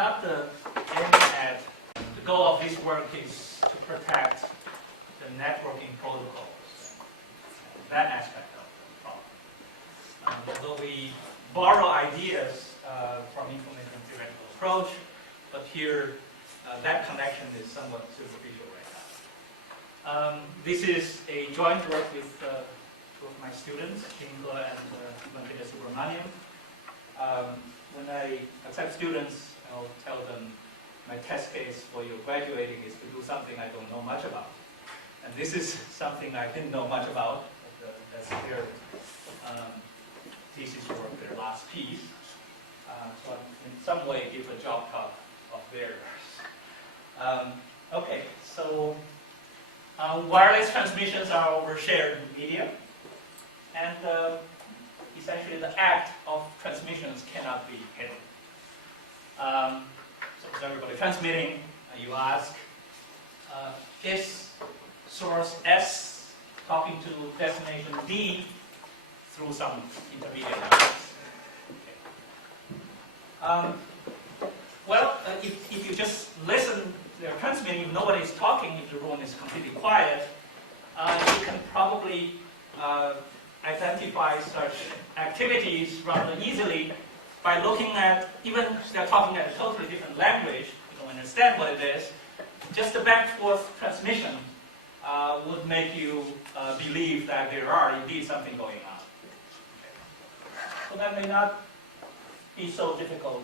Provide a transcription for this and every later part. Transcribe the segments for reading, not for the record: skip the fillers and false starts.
not aiming at, the goal of this work is to protect the networking protocols, that aspect of the problem. Although we borrow ideas from information theoretical approach, but here that connection is somewhat superficial right now. This is a joint work with two of my students, Kinko and Mantina Subramaniam. When I accept students, I'll tell them my test case for your graduating is to do something I don't know much about. And this is something I didn't know much about. That's their thesis work, their last piece. So in some way give a job cut of theirs. Okay, so wireless transmissions are over shared media. And essentially the act of transmissions cannot be hidden. So everybody transmitting, you ask, is source S talking to destination D through some intermediate lines? Okay. Well, if you just listen, they're transmitting, if nobody is talking, if the room is completely quiet, you can probably identify such activities rather easily by looking at, even if they're talking at a totally different language, you don't understand what it is, just the back-and-forth transmission would make you believe that there are indeed something going on. So that may not be so difficult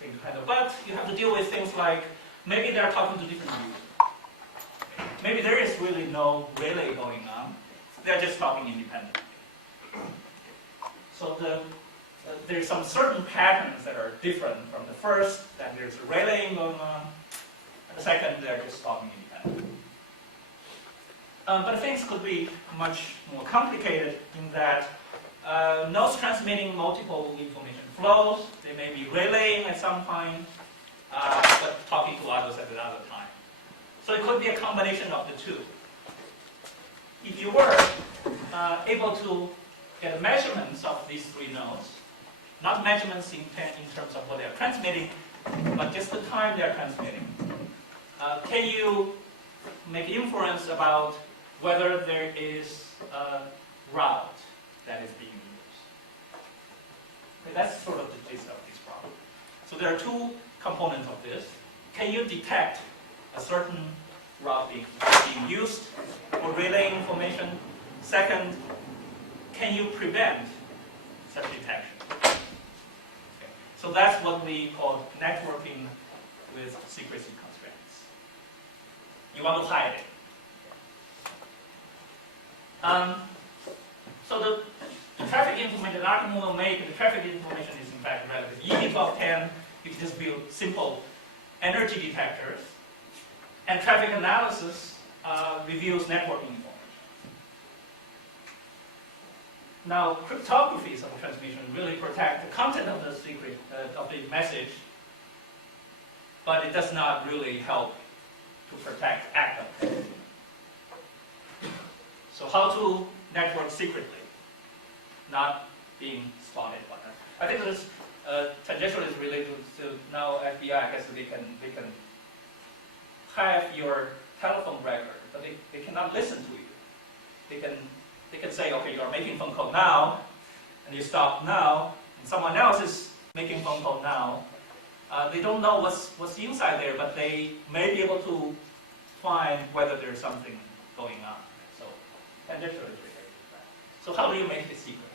thing to handle, but you have to deal with things like, maybe they're talking to different users. Maybe there is really no relay going on. They're just talking independently. So there's some certain patterns that are different from the first, that there's a relaying going on, and the second, they're just talking independently. But things could be much more complicated in that nodes transmitting multiple information flows, they may be relaying at some point, but talking to others at another time. So it could be a combination of the two. If you were able to get measurements of these three nodes, not measurements in terms of what they are transmitting, but just the time they are transmitting, can you make inference about whether there is a route that is being used? Okay, that's sort of the gist of this problem. So there are two components of this. Can you detect a certain route being used for relaying information? Second, can you prevent such detection? Okay. So that's what we call networking with secrecy constraints. You want to hide it. So the traffic information, the argument will make, the traffic information is in fact relatively easy to obtain. You can just build simple energy detectors. And traffic analysis reveals networking information. Now, cryptographies of the transmission really protect the content of the secret of the message, but it does not really help to protect act of it. So how to network secretly, not being spotted by that? I think this tangential is related to now FBI. I guess they can have your telephone record, but they cannot listen to you. They can say, okay, you're making phone call now, and you stop now, and someone else is making phone call now. They don't know what's inside there, but they may be able to find whether there's something going on. So tangential is related to that. So how do you make it secret?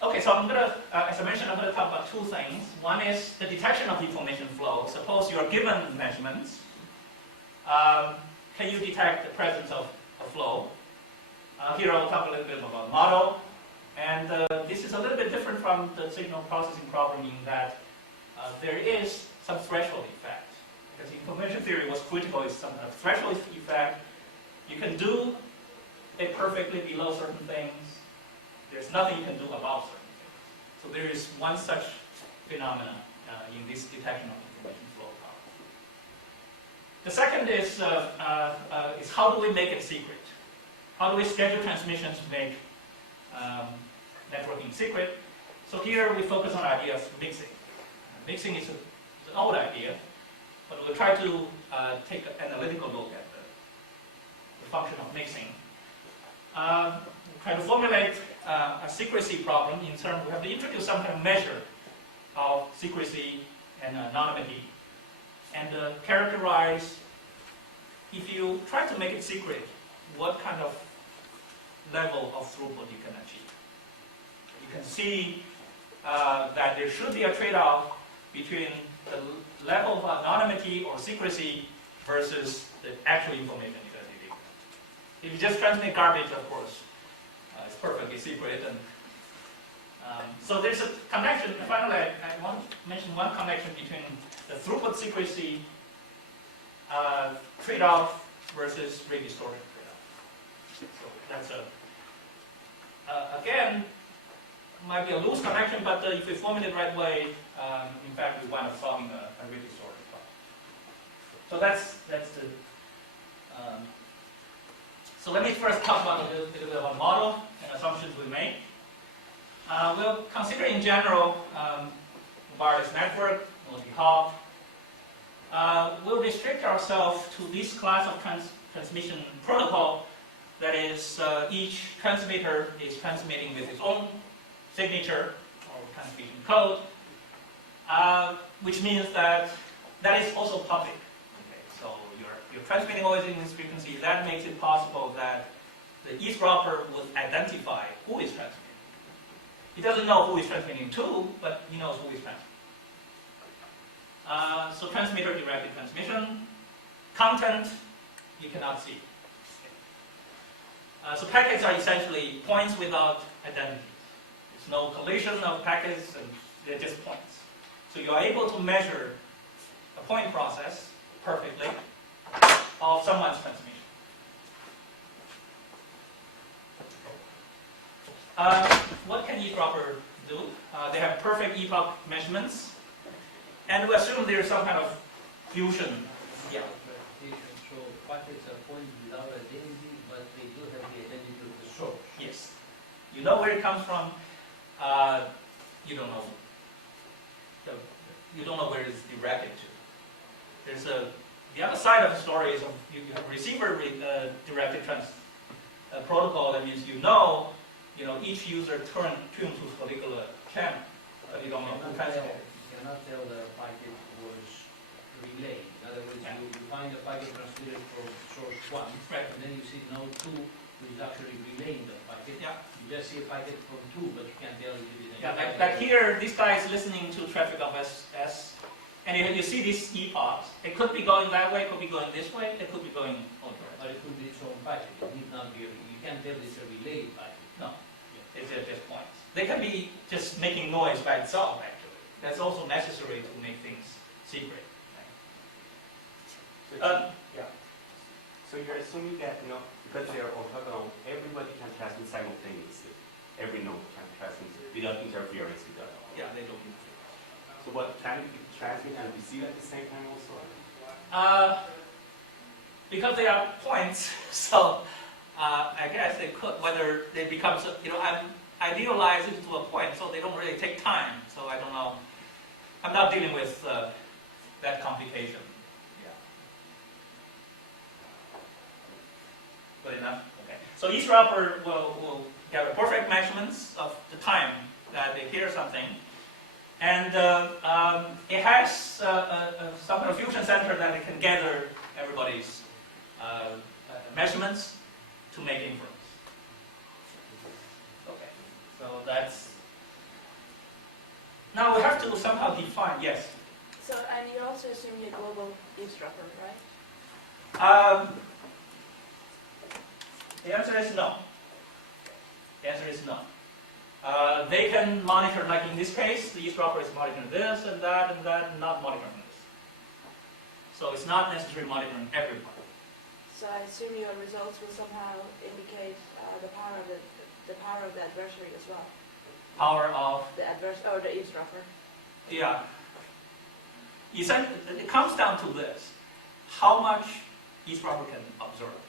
Okay, so I'm gonna, as I mentioned, I'm gonna talk about two things. One is the detection of information flow. Suppose you are given measurements. Can you detect the presence of a flow? Here I'll talk a little bit about model. And this is a little bit different from the signal processing problem in that there is some threshold effect. Because information theory was critical is some kind of threshold effect. You can do it perfectly below certain things. There's nothing you can do about certain things. So there is one such phenomenon in this detection of information flow problem. The second is how do we make it secret? How do we schedule transmissions to make networking secret? So here we focus on the idea of mixing. Mixing is an old idea, but we'll try to take an analytical look at the function of mixing. We'll try to formulate a secrecy problem in terms, we have to introduce some kind of measure of secrecy and anonymity, and characterize, if you try to make it secret, what kind of level of throughput you can achieve. You can see that there should be a trade-off between the level of anonymity or secrecy versus the actual information you can deliver. If you just transmit garbage, of course, it's perfectly secret. And so there's a connection. Finally, I want to mention one connection between the throughput secrecy trade-off versus rate distortion trade-off. So that's again, might be a loose connection, but if we form it the right way, in fact, we wind up solving a rate distortion problem. So that's the. So let me first talk about a little bit about the model and assumptions we make. We'll consider in general wireless network, multi-hop. We'll restrict ourselves to this class of transmission protocol. That is, each transmitter is transmitting with its own signature or transmission code, which means that is also public. Okay, so you're transmitting always in this frequency. That makes it possible that the eavesdropper would identify who is transmitting. He doesn't know who he's transmitting to, but he knows who he's transmitting. So transmitter-directed transmission. Content, you cannot see. So packets are essentially points without identity. There's no collision of packets, and they're just points. So you are able to measure a point process perfectly of someone's transmission. What can eavesdropper do? They have perfect epoch measurements, and we assume there's some kind of fusion. Yeah. So packets are points without identity, but they do have the identity of the source. Yes. You know where it comes from. You don't know. You don't know where it's directed to. There's the other side of the story is you have receiver directed protocol. That means you know each user tunes to a particular channel, but you don't know who transmitted. You cannot tell the packet was relayed. In other words, you find a packet transmitted from source 1, right, and then you see node 2 who is actually relaying the packet. Yeah. You just see a packet from 2, but you can't tell if it is. Yeah, like here, this guy is listening to traffic of S, and you see these epochs. It could be going that way, it could be going this way, it could be going over. But it could be its own packet. It need not be. You can't tell it's a relayed packet. No, it's just points. They can be just making noise by itself, actually. That's also necessary to make things secret. So, Yeah. So you're assuming that because they are orthogonal, everybody can transmit simultaneously. Every node can transmit without interference with the other. Yeah, they don't. So what can you transmit and receive at the same time also? Because they are points, so I guess they could. Whether they become, I'm idealized it to a point, so they don't really take time. So I don't know. I'm not dealing with that complication. Yeah. Good enough. Okay. So eavesdropper will get a perfect measurements of the time that they hear something, and it has some kind of fusion center that it can gather everybody's measurements to make inference. Okay, so that's. Now we have to somehow define, yes? So, and you also assume a global eavesdropper, right? The answer is no. The answer is no. They can monitor, like in this case, the eavesdropper is monitoring this and that, and not monitoring this. So it's not necessarily monitoring everybody. So I assume your results will somehow indicate the power of the adversary as well. Power of the eavesdropper. Yeah. It comes down to this: how much eavesdropper can observe.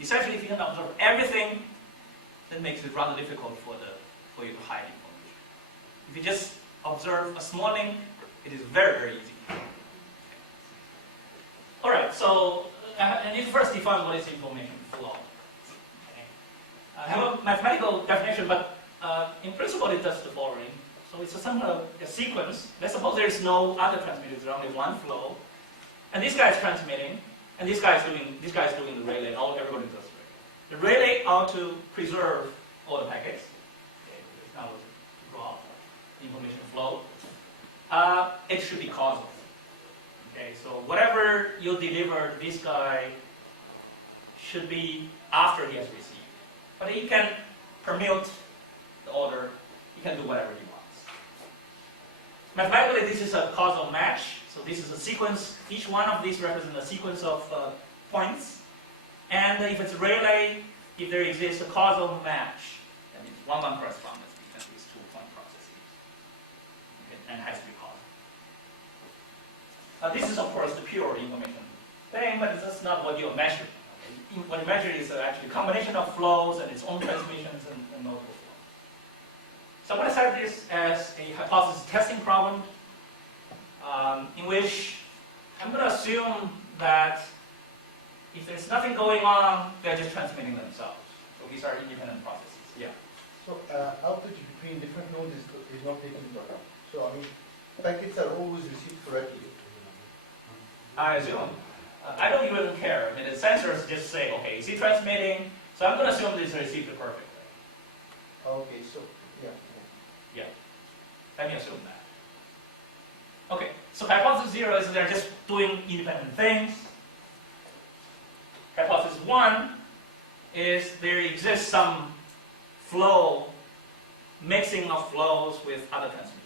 Essentially, if you can observe everything, that makes it rather difficult for you to hide information. If you just observe a small link, It is very, very easy. All right, so I need to first define what is information flow. Okay. I have a mathematical definition, but in principle it does the following. So it's somehow a sequence. Let's suppose there is no other transmitter, there's only one flow, and this guy is transmitting, and this guy is doing the relay. Everybody does relay. The relay ought to preserve all the packets. Okay, now draw information flow. It should be causal. Okay, so whatever you deliver, this guy should be after he has received. But he can permute the order. He can do whatever he wants. Mathematically, this is a causal match. So this is a sequence. Each one of these represents a sequence of points. And if it's a relay, if there exists a causal match, that means one-one correspondence between these 2-point processes. Okay, and it has to be causal. This is, of course, the pure information thing, but that's not what you're measuring. Okay? What you measure is actually a combination of flows and its own transmissions and multiple flows. So I'm going to set this as a hypothesis testing problem in which I'm going to assume that if there's nothing going on, they're just transmitting themselves. So these are independent processes. Yeah. So output between different nodes is not taken into account. So I mean, packets are always received correctly. I assume. I don't even care. I mean, the sensors just say, okay, is he transmitting? So I'm going to assume this is received perfectly. Okay, so yeah. Yeah. Let me assume that. Okay, so hypothesis 0 is they're just doing independent things. Hypothesis 1 is there exists some flow, mixing of flows with other transmissions.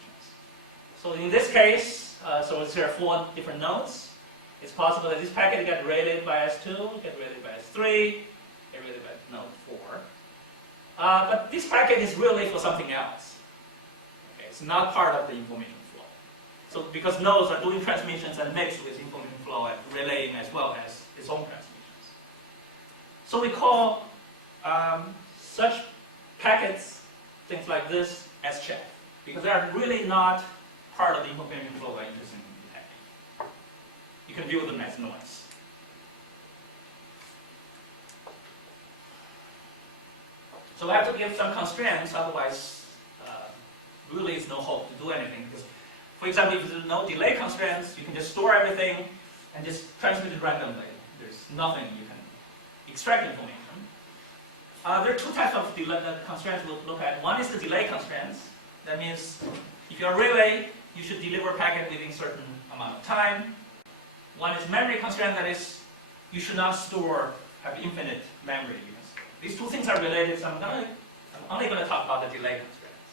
So in this case, so there are 4 different nodes. It's possible that this packet get relayed by S2, get relayed by S3, get relayed by node 4. But this packet is really for something else. Okay, it's not part of the information flow. So because nodes are doing transmissions and mixed with information flow and relaying as well as its own transmissions. So we call such packets, things like this, as check, because they are really not part of the information flow we're interested in. You can view them as noise. So I have to give some constraints, otherwise really there's no hope to do anything. Because, for example, if there's no delay constraints, you can just store everything and just transmit it randomly. There's nothing you can extract information. There are 2 types of delay constraints we'll look at. One is the delay constraints. That means if you're a relay, you should deliver a packet within a certain amount of time. One is memory constraint, that is, you should not have infinite memory. These 2 things are related, so I'm only going to talk about the delay constraints.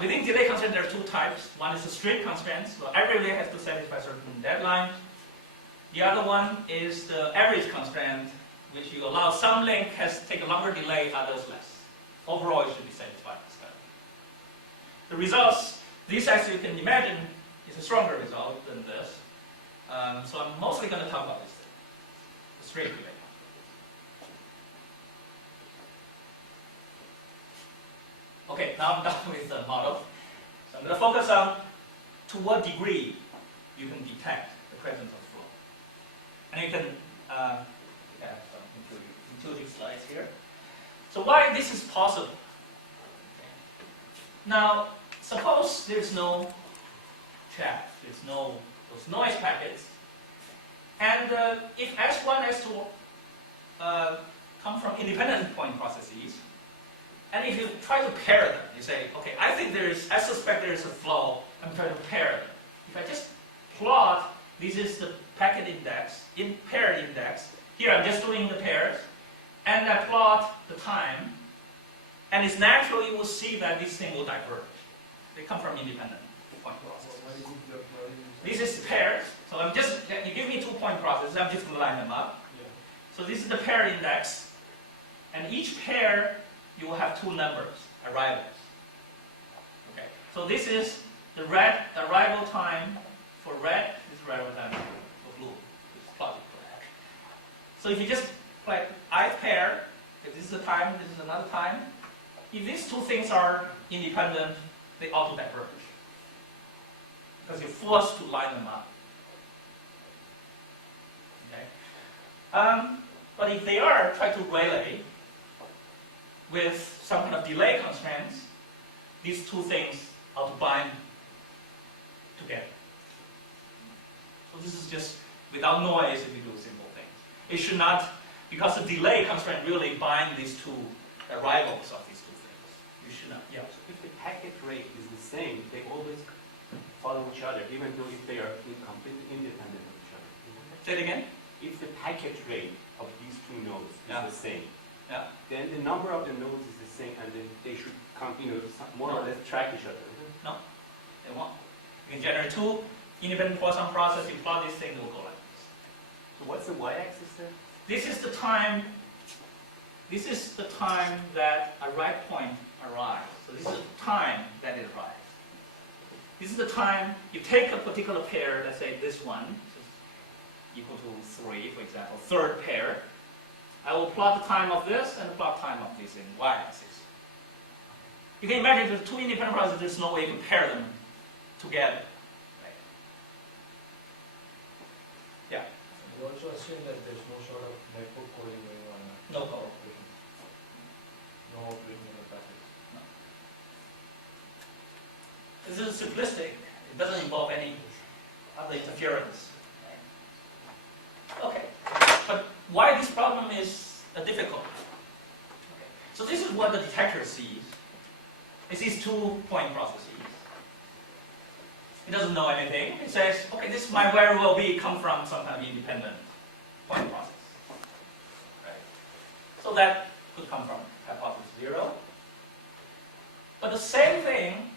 Within delay constraint, there are 2 types. One is the strict constraints, so every relay has to satisfy a certain deadline. The other one is the average constraint, which you allow some link has to take a longer delay, others less. Overall, it should be satisfied. The results, this, as you can imagine, is a stronger result than this. So I'm mostly going to talk about this thing, the straight delay. Okay, now I'm done with the model. So I'm going to focus on to what degree you can detect the presence of flow. And you can have some intuitive slides here. So why this is possible? Okay. Now, suppose there's no chat, there's no those noise packets, and if S1, S2 come from independent point processes, and if you try to pair them, you say, okay, I suspect there is a flow, I'm trying to pair them. If I just plot, this is the packet index, paired index, here I'm just doing the pairs, and I plot the time, and it's natural you will see that this thing will diverge. They come from independent point processes. This is pairs, so you give me 2-point processes, I'm just going to line them up. Yeah. So this is the pair index, and each pair you will have 2 numbers, arrivals. Okay, so this is the arrival time for red, this is arrival time for blue. It's plotted for that. So if you just like ith pair, if this is a time, this is another time, if these 2 things are independent, they auto diverge. because you're forced to line them up. Okay? But if they are trying to relay with some kind of delay constraints, these two things are to bind together. So this is just without noise if you do simple things. It should not, because the delay constraint really bind these two rivals of these two things. You should not, yeah. So if the packet rate is the same, they always follow each other, even though if they are completely independent of each other. Say it again? If the packet rate of these two nodes is Yeah. the same, Yeah. then the number of the nodes is the same, and then they should come, more or less track each other. No, they won't. You can generate two independent Poisson process, you plot this thing, it will go like this. So what's the y-axis there? This is the time that a right point arrives. So this is the time that it arrives. This is the time you take a particular pair, let's say this one, which is equal to 3, for example, third pair. I will plot the time of this and plot time of this in y-axis. You can imagine there's two independent processes, there's no way you can pair them together. Right? Yeah, You also assume that there's no sort of network coding going on. no code. No operation in the packets. This is simplistic. It doesn't involve any other interference. Okay, but why this problem is difficult? Okay. So this is what the detector sees. It sees 2 point processes. It doesn't know anything. It says, okay, this might very well be come from some kind of independent point process. Right? So that could come from hypothesis 0. But the same thing,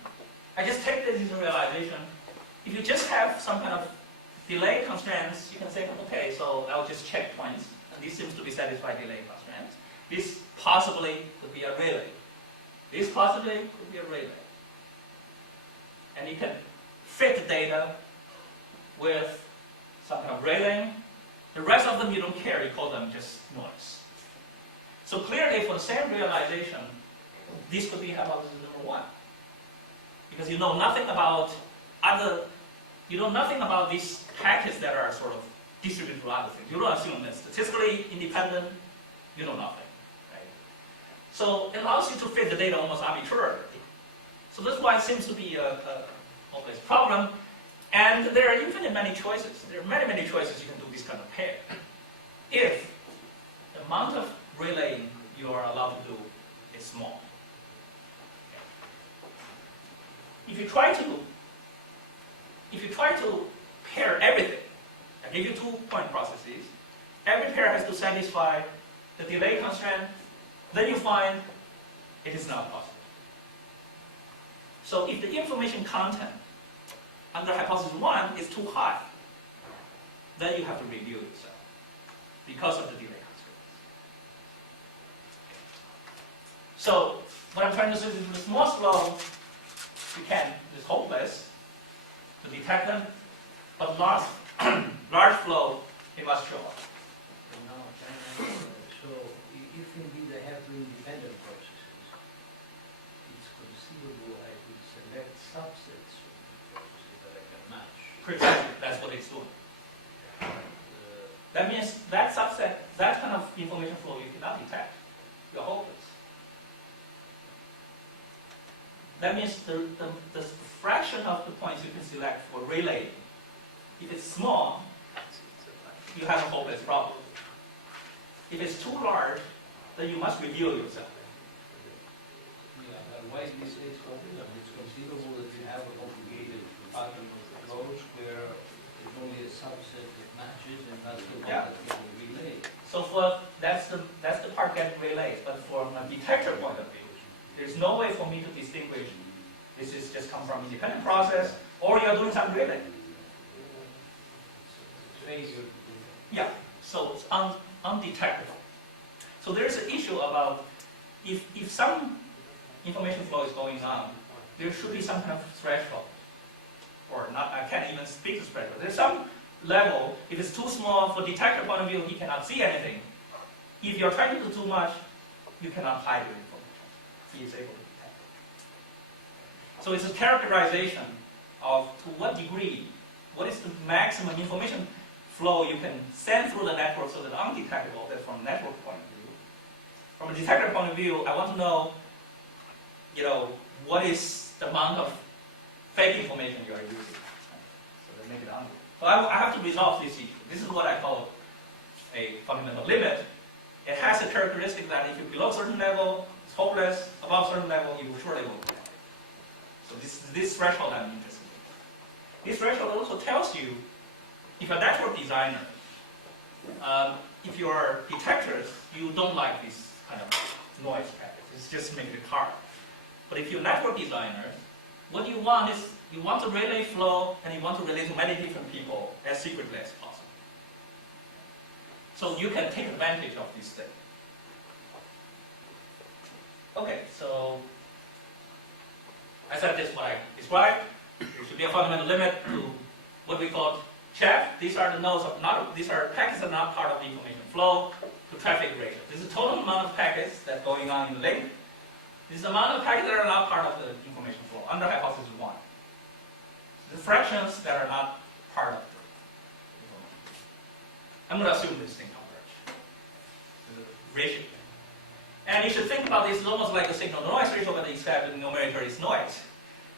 I just take this into realization. If you just have some kind of delay constraints, you can say, okay, so I'll just check points, and this seems to be satisfied delay constraints. This possibly could be a relay. This possibly could be a relay. And you can fit the data with some kind of relaying. The rest of them you don't care, you call them just noise. So clearly for the same realization, this could be hypothesis number 1. Because you know nothing about these packets that are sort of distributed to other things. You don't assume they're statistically independent, you know nothing. Right? So it allows you to fit the data almost arbitrarily. So that's why it seems to be a complex problem. And there are infinite many choices. There are many, many choices you can do this kind of pair. If the amount of relaying you are allowed to do is small. If you try to pair everything, I give you 2 point processes, every pair has to satisfy the delay constraint, then you find it is not possible. So if the information content under hypothesis 1 is too high, then you have to review yourself because of the delay constraints. So what I'm trying to say is with small flow, you can, it's hopeless to detect them, but large flow, it must show up. So now, so if indeed I have 2 independent processes, it's conceivable I could select subsets of the processes that I can match. Precisely, that's what it's doing. That means that subset, that kind of information flow you cannot detect. You're hopeless. That means the fraction of the points you can select for relay, if it's small, you have a hopeless problem. If it's too large, then you must review yourself. Yeah, why do you say it's complicated? It's conceivable that you have a complicated pattern of flows where there's only a subset that matches, and that's the one Yeah. that people relay. So that's the part getting relayed. But from a detector point of view, there's no way for me to distinguish this is just come from independent process or you're doing some relay. Failure. Yeah, so it's undetectable. So there's an issue about if some information flow is going on, there should be some kind of threshold. Or not, I can't even speak to threshold. There's some level, if it's too small for detector point of view, he cannot see anything. If you're trying to do too much, you cannot hide your information. He is able to detect. So it's a characterization of to what degree, what is the maximum information flow you can send through the network so that undetectable. That's from a network point of view. From a detector point of view, I want to know, what is the amount of fake information you are using. So they make it undetectable. So I have to resolve this issue. This is what I call a fundamental limit. It has a characteristic that if you're below a certain level, it's hopeless. Above a certain level, you surely will detect it. So this threshold I'm interested in. This threshold also tells you, if you're a network designer, if your detectors, you don't like this kind of noise packets. It's just making it hard. But if you're a network designer, what you want is, you want to relay flow, and you want to relay to many different people as secretly as possible. So you can take advantage of this thing. Okay, so I said this is what I described. There should be a fundamental limit to what we call CHEF. These are the nodes of these are packets that are not part of the information flow to traffic ratio. This is the total amount of packets that's going on in the link. This is the amount of packets that are not part of the information flow under hypothesis 1. The fractions that are not part of the information. I'm going to assume this thing converge. The ratio. And you should think about this as almost like a signal-to-noise ratio, but except the numerator is noise.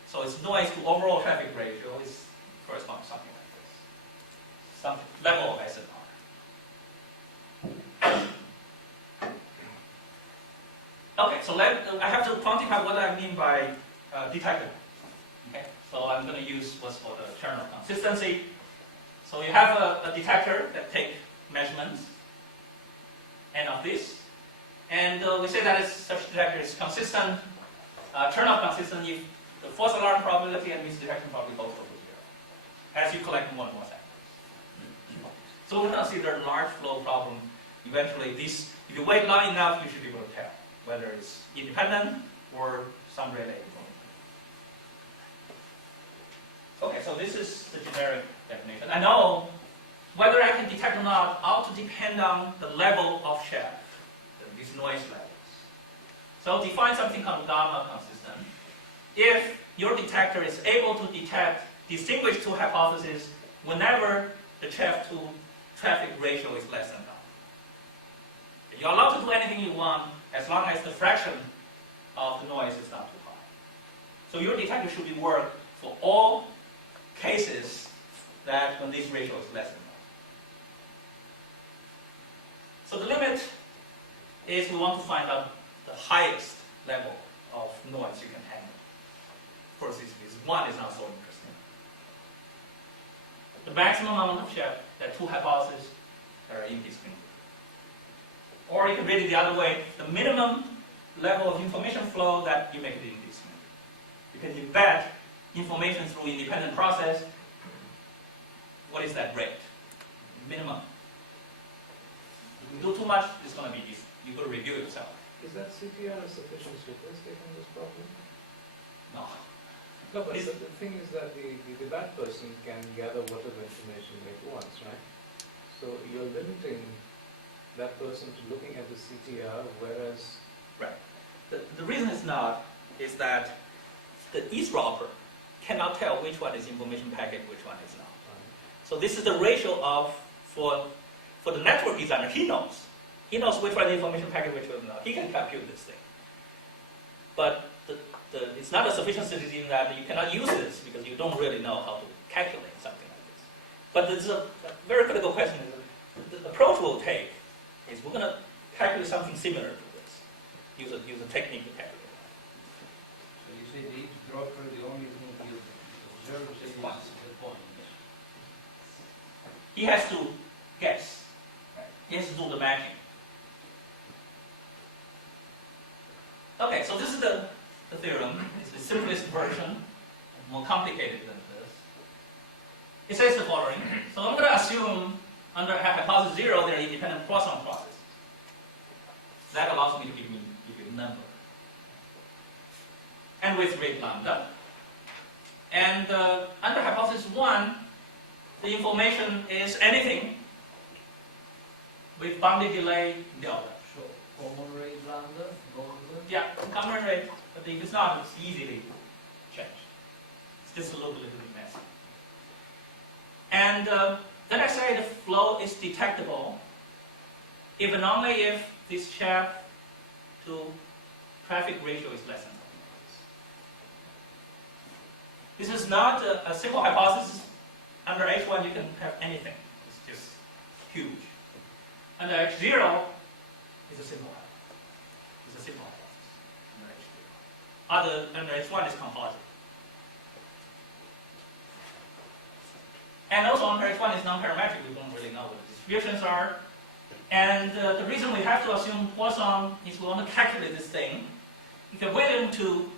So its noise to overall traffic ratio is corresponds to something like this. Some level of SNR. Okay, so I have to quantify what I mean by detectable. Okay, so I'm going to use what's called a term of consistency. So you have a detector that takes measurements, n of this, and we say that such detector is consistent, turn off consistent if the false alarm probability and misdetection probability both go to 0, as you collect more and more samples. So we're going to see the large flow problem. Eventually, if you wait long enough, you should be able to tell whether it's independent or some relay. Okay, so this is the generic definition. I know whether I can detect or not ought to depend on the level of CHEF, these noise levels. So define something called gamma consistent. If your detector is able to distinguish two hypotheses whenever the CHEF to traffic ratio is less than gamma. You're allowed to do anything you want as long as the fraction of the noise is not too high. So your detector should be worked for all cases that when this ratio is less than 1. So the limit is we want to find out the highest level of noise you can handle. Of course, this 1 is not so interesting. The maximum amount of CHEF, there are two hypotheses that are in between. Or you can read it the other way, the minimum level of information flow that you make it in between. You can embed information through independent process. What is that rate? Minimum. If you do too much, it's going to be this. You've got to review it yourself. Is that CTR a sufficient heuristic in this problem? No. No, but the thing is that the bad person can gather whatever information it wants, right? So you're limiting that person to looking at the CTR, whereas... Right. The reason it's not is that the eavesdropper cannot tell which one is information packet, which one is not. So this is the ratio of, for the network designer, he knows. He knows which one is information packet, which one is not. He can compute this thing. But it's not a sufficiency in that you cannot use this because you don't really know how to calculate something like this. But there's a very critical question. The approach we'll take is we're going to calculate something similar to this. Use a technique to calculate that. So you say the eavesdropper, the only thing you observe is the point. He has to guess. Right? He has to do the matching. Okay, so this is the theorem. It's the simplest version, more complicated than this. It says the following. So I'm going to assume under hypothesis 0 there are independent cross-on processes. That allows me to give you a number. And with rate lambda. And under hypothesis 1, the information is anything with bounded delay delta. So common rate lambda, golden. Yeah, common rate, but if it's not, it's easily changed. It's This is a little bit messy. And then I say the flow is detectable if and only if this chap to traffic ratio is less than something like this. This is not a simple hypothesis. Under H1 you can have anything. It's just huge. Under H0 is a simple hypothesis. It's a simple hypothesis. Under H1 is composite. And also under H1 is non-parametric. We don't really know what the distributions are. And the reason we have to assume Poisson is we want to calculate this thing. If you're willing to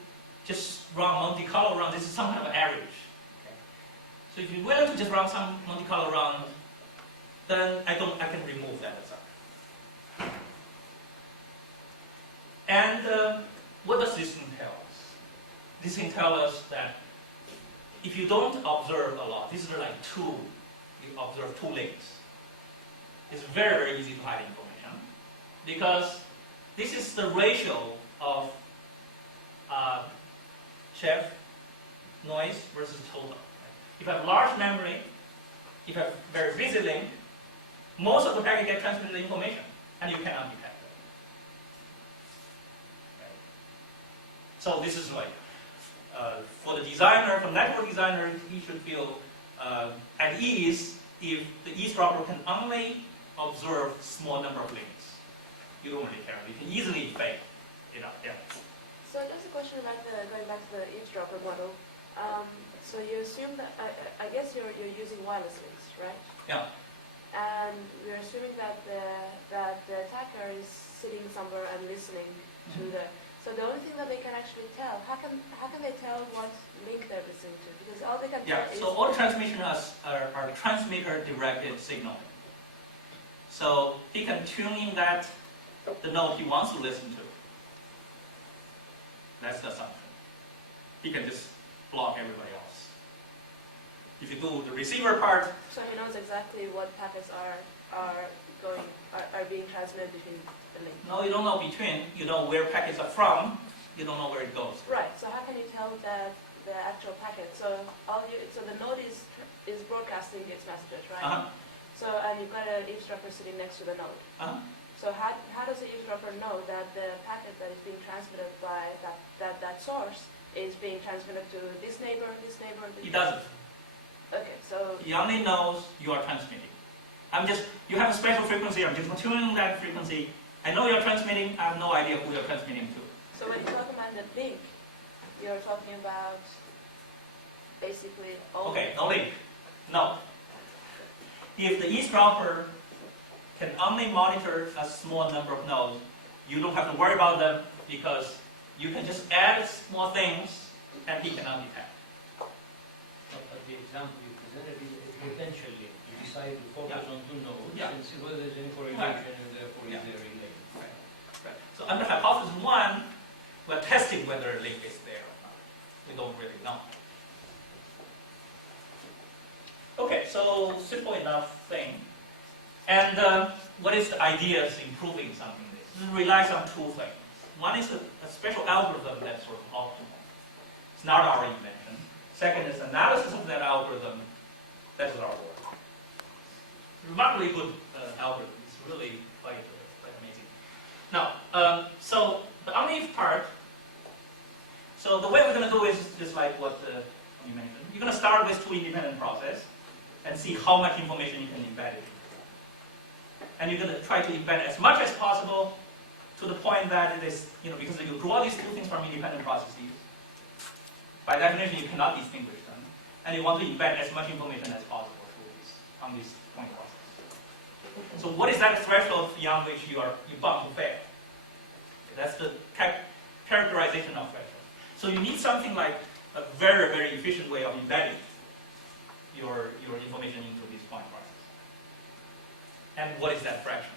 just run Monte Carlo run, this is some kind of average. Okay. So if you're willing to just run some Monte Carlo run, then I can remove that assumption. And what does this entail us? This entails us that if you don't observe a lot, these are like you observe two links. It's very, very easy to hide information because this is the ratio of chef noise versus total. If you have large memory, if you have very busy link, most of the packet get transmitted information, and you cannot detect it. Okay. So this is like, for the designer, for network designer, he should feel at ease if the eavesdropper can only observe small number of links. You don't really care. You can easily fake it out. Yeah. So just a question about going back to the eavesdropper model. So you assume that I guess you're using wireless links, right? Yeah. And we're assuming that the attacker is sitting somewhere and listening to the. So the only thing that they can actually tell, how can they tell what link they're listening to? Because all they can tell is. So all transmission are transmitter directed signal. So he can tune in the node he wants to listen to. That's the assumption. He can just block everybody else. If you do the receiver part. So he knows exactly what packets are being transmitted between the links. No, you don't know between. You know where packets are from. You don't know where it goes. Right. So how can you tell that the actual packet? So the node is broadcasting its messages, right? Uh-huh. So and you've got an eavesdropper sitting next to the node. Uh-huh. So how does the eavesdropper know that the packet that is being transmitted by that source is being transmitted to this neighbor, this neighbor? He doesn't. Okay, so He only knows you are transmitting. You have a special frequency. I'm just tuning that frequency. I know you're transmitting. I have no idea who you're transmitting to. so when you talk about the link, you're talking about basically all. Okay, no link. No. If the eavesdropper can only monitor a small number of nodes, you don't have to worry about them because you can just add small things and he cannot detect. But the example you presented is potentially you decide to focus on two nodes Yeah. and see whether there's any correlation and therefore Yeah. is there a link. Right. So under hypothesis 1, we're testing whether a link is there or not. We don't really know. Okay, so simple enough thing. And what is the idea of improving something like this? It relies on two things. One is a special algorithm that's sort of optimal. It's not our invention. Second is analysis of that algorithm. That is our work. Remarkably good algorithm. It's really quite amazing. Now, so the on-if part. So the way we're going to do is just like what you mentioned. You're going to start with two independent processes and see how much information you can embed it. And you're going to try to embed as much as possible to the point that it is, because you draw these two things from independent processes. By definition, you cannot distinguish them. And you want to embed as much information as possible on this point process. So what is that threshold beyond which you're bound to fail? That's the characterization of threshold. So you need something like a very, very efficient way of embedding your information into this point process. And what is that fraction?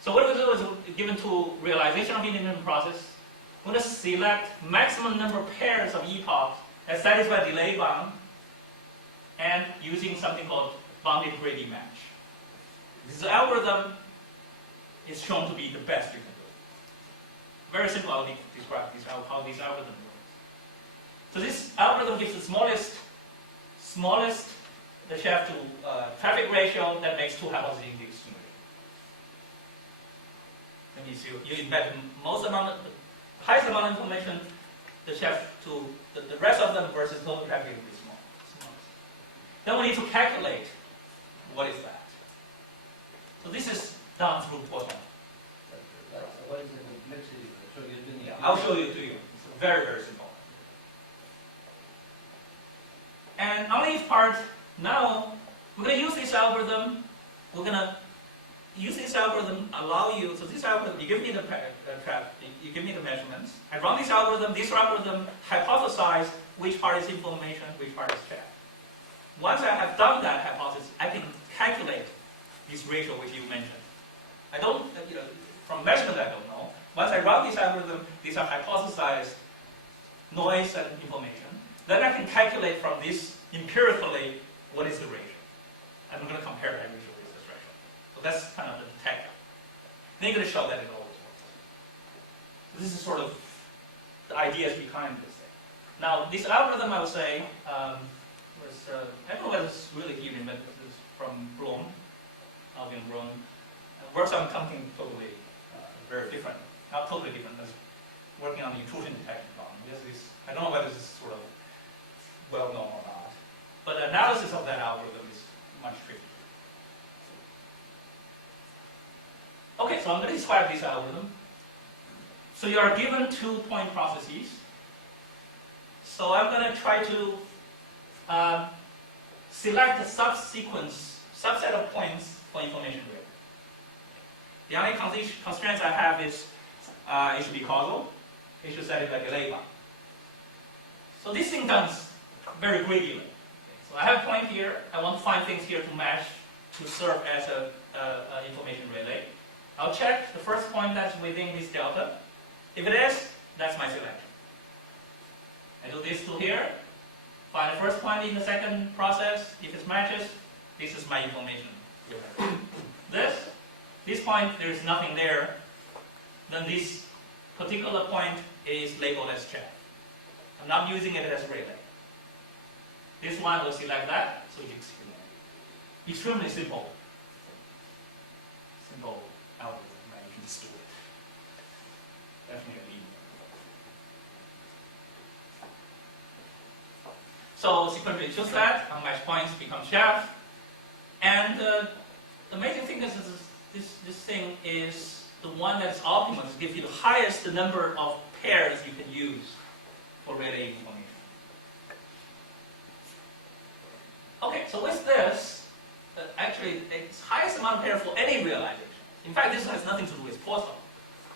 So what we do is, given to realization of independent process, we're going to select maximum number of pairs of epochs that satisfy delay bound, and using something called bounded greedy match. This algorithm is shown to be the best you can do. Very simple. I'll describe how this algorithm works. So this algorithm gives the smallest the chef to traffic ratio that makes two hypotheses in the extreme. That means you embed the highest amount of information, the chef to the rest of them versus total traffic will be smallest. Then we need to calculate what is that. So this is done through Poisson. What is the complexity? So you're doing it. I'll show you to you. It's very, very simple. And on each part, now we're going to use this algorithm. We're going to use this algorithm, allow you, so this algorithm, you give me the you give me the measurements. I run this algorithm hypothesize which part is information, which part is chat. Once I have done that hypothesis, I can calculate this ratio which you mentioned. I don't, from measurement I don't know. Once I run this algorithm, these are hypothesized noise and information. Then I can calculate from this empirically what is the ratio. And I'm going to compare that ratio with this ratio. So that's kind of the tech. Then you're going to show that it always works. So this is sort of the ideas behind this thing. Now, this algorithm, I would say, was, I don't know whether it's really human, but this is from Bloom, Alvin Bloom. Works on something totally very different. Not totally different, but working on the intrusion detection problem. I don't know whether this is sort of well known or not. But the analysis of that algorithm is much trickier. Okay, so I'm going to describe this algorithm. So you are given 2 point processes. So I'm going to try to select a subset of points for information grid. The only constraints I have is it should be causal. It should set it like a label. So this thing done very greedily. Okay, so I have a point here. I want to find things here to match to serve as an information relay. I'll check the first point that's within this delta. If it is, that's my selection. I do this to here. Find the first point in the second process. If it matches, this is my information. This point, there is nothing there. Then this particular point is labeled as check. I'm not using it as relay. This one will select that, so it's extremely simple. Simple algorithm, right? You can just do it. Definitely. So sequentially choose that, unmatched points become chef. And the amazing thing is this thing is the one that's optimal. It gives you the highest number of pairs you can use for relay information. Okay, so with this, actually, it's highest amount of pairs for any realization. In fact, this has nothing to do with Poisson.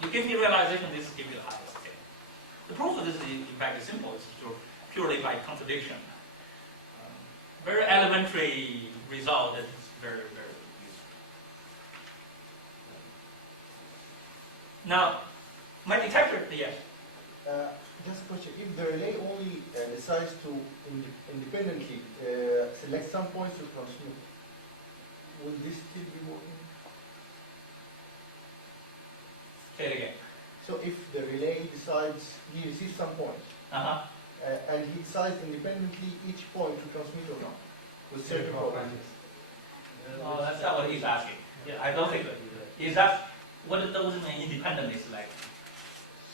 You give me realization, this gives you the highest pair. The proof of this, in fact, is simple. It's purely by contradiction. Very elementary result that is very, very useful. Now, my detector, yes. Just a question. If the relay only decides to independently select some points to transmit, would this still be working? Say it again. So if the relay decides, he receives some points, and he decides independently each point to transmit or not, with certain properties. No, that's not what he's asking. I don't think that. Is that what does it mean independently select?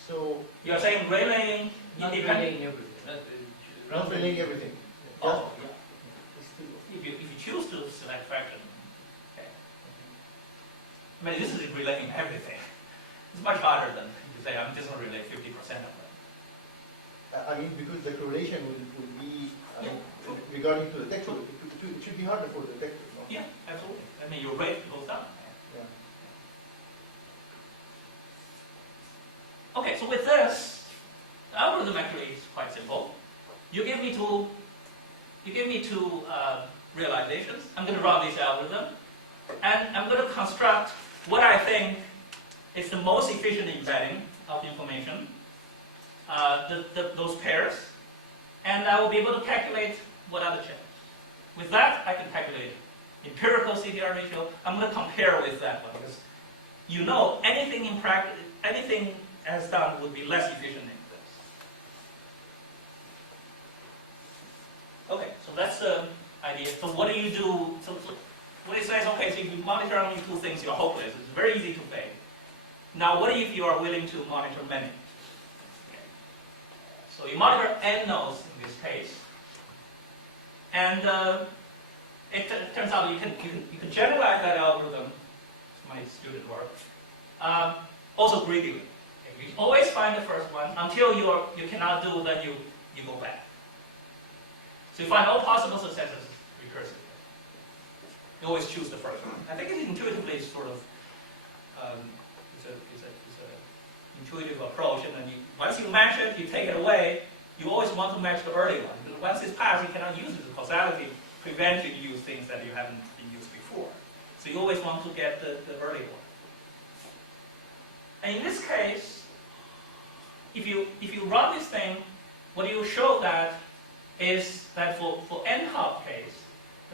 So You're saying relaying Not independent? relaying everything. not relaying everything. Oh, yeah. It's still working. If you choose to select fraction, okay. I mean, this is relaying everything. It's much harder than you say, I'm just going to relay 50% of them. I mean, because the correlation will be, regarding to the detector, it should be harder for the detector, no? Yeah, absolutely. I mean, your rate goes down. Yeah. Okay, so with this, the algorithm actually is quite simple. You give me two realizations. I'm going to run this algorithm, and I'm going to construct what I think is the most efficient embedding of information, those pairs, and I will be able to calculate what are the channels. With that, I can calculate empirical CDR ratio. I'm going to compare with that one because you know anything in practice, anything as done would be less efficient than this. that's the idea. So what do you do? So what it says, okay, so if you monitor only two things, you're hopeless. It's very easy to fail. Now, what if you are willing to monitor many? Okay. So you monitor n nodes in this case, and it turns out you can generalize that algorithm. It's my student work. Also greedily. Okay. You always find the first one until you cannot do, then you go back. So you find all possible successes recursively. You always choose the first one. I think it's intuitively sort of it's a intuitive approach, and then once you match it, you take it away. You always want to match the early one. Because once it's passed, you cannot use it. The causality prevents you to use things that you haven't been used before. So you always want to get the early one. And in this case, if you run this thing, what you show that is that for n hop case,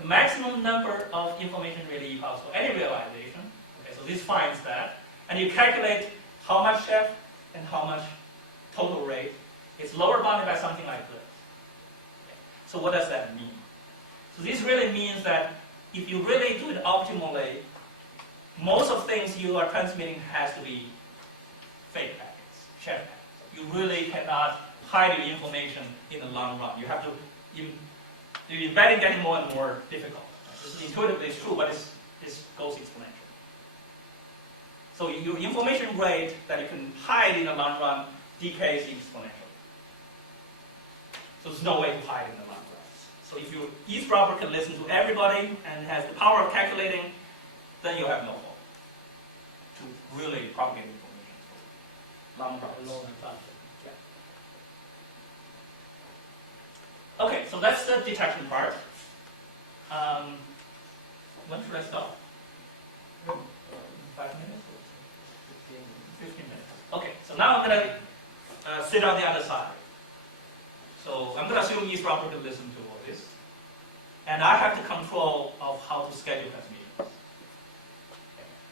the maximum number of information really equals for any realization. Okay, so this finds that, and you calculate how much depth and how much total rate. It's lower bounded by something like this. Okay. So what does that mean? So this really means that if you really do it optimally, most of things you are transmitting has to be fake packets, shared packets. You really cannot hide the information in the long run. You have to, the embedding getting more and more difficult. This is intuitively true, but this goes exponential. So your information rate that you can hide in the long run decays exponentially. So there's no way to hide in the long run. So if your eavesdropper can listen to everybody and has the power of calculating, then you have no hope to really propagate information for long runs. Long and fast. Okay, so that's the detection part. When should I stop? 5 minutes? 15 minutes. Okay, so now I'm going to sit on the other side. So I'm going to assume eavesdropper can listen to all this. And I have the control of how to schedule transmissions. Okay.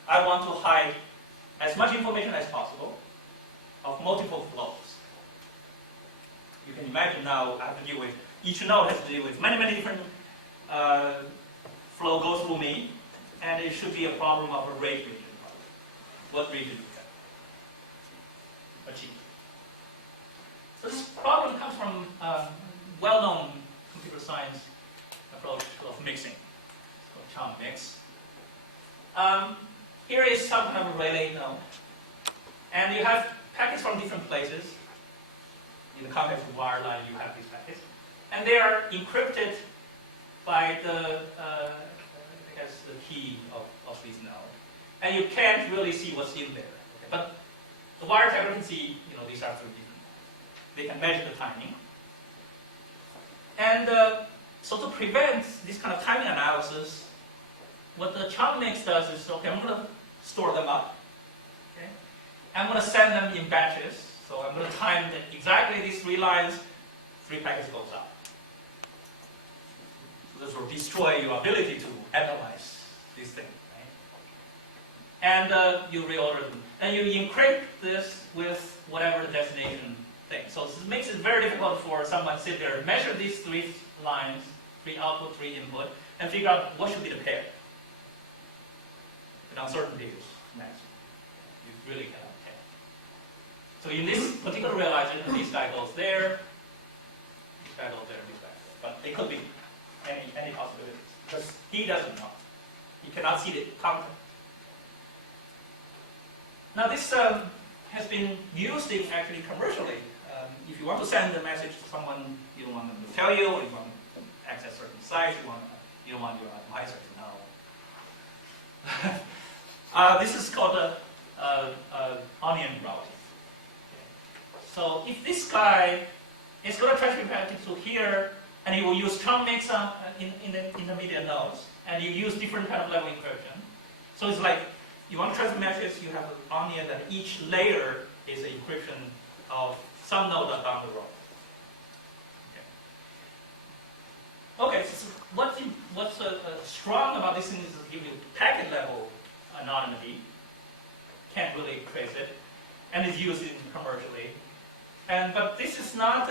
I want to hide as much information as possible of multiple flows. You can imagine now I have to deal with, each node has to deal with many different flow goes through me, and it should be a problem of a rate region. What region you can achieve. So this problem comes from a well-known computer science approach of mixing. It's called Tong mix. Here is some kind of a relay node. And you have packets from different places. In the context of wireline, you have these packets. And they are encrypted by the, I guess, the key of this node. And you can't really see what's in there. Okay? But the wiretaker can see, these are through different nodes. They can measure the timing. And so to prevent this kind of timing analysis, what the Tong mix does is, okay, I'm going to store them up. Okay? I'm going to send them in batches. So I'm going to time exactly these 3 lines, 3 packets goes out. So this will destroy your ability to analyze these things. Right? And you reorder them. And you encrypt this with whatever the destination thing. So this makes it very difficult for someone to sit there and measure these 3 lines, 3 output, 3 input, and figure out what should be the pair. The uncertainty is massive. You really cannot tell. So in this particular realization, this guy goes there, this guy goes there, this guy goes there. But it could be any possibilities. Because he doesn't know. He cannot see the content. Now this has been used actually commercially. If you want to send a message to someone, you don't want them to tell you, or you want to access certain sites, you don't want your advisor to know. This is called onion routing. So if this guy is going to transmit packets to here, and he will use Tong mix in the intermediate nodes, and you use different kind of level encryption. So it's like you want to transmit messages, you have an onion that each layer is an encryption of some node down the road. Okay, so what's strong about this thing is to give you packet level anonymity. Can't really trace it, and it's used commercially. But this is not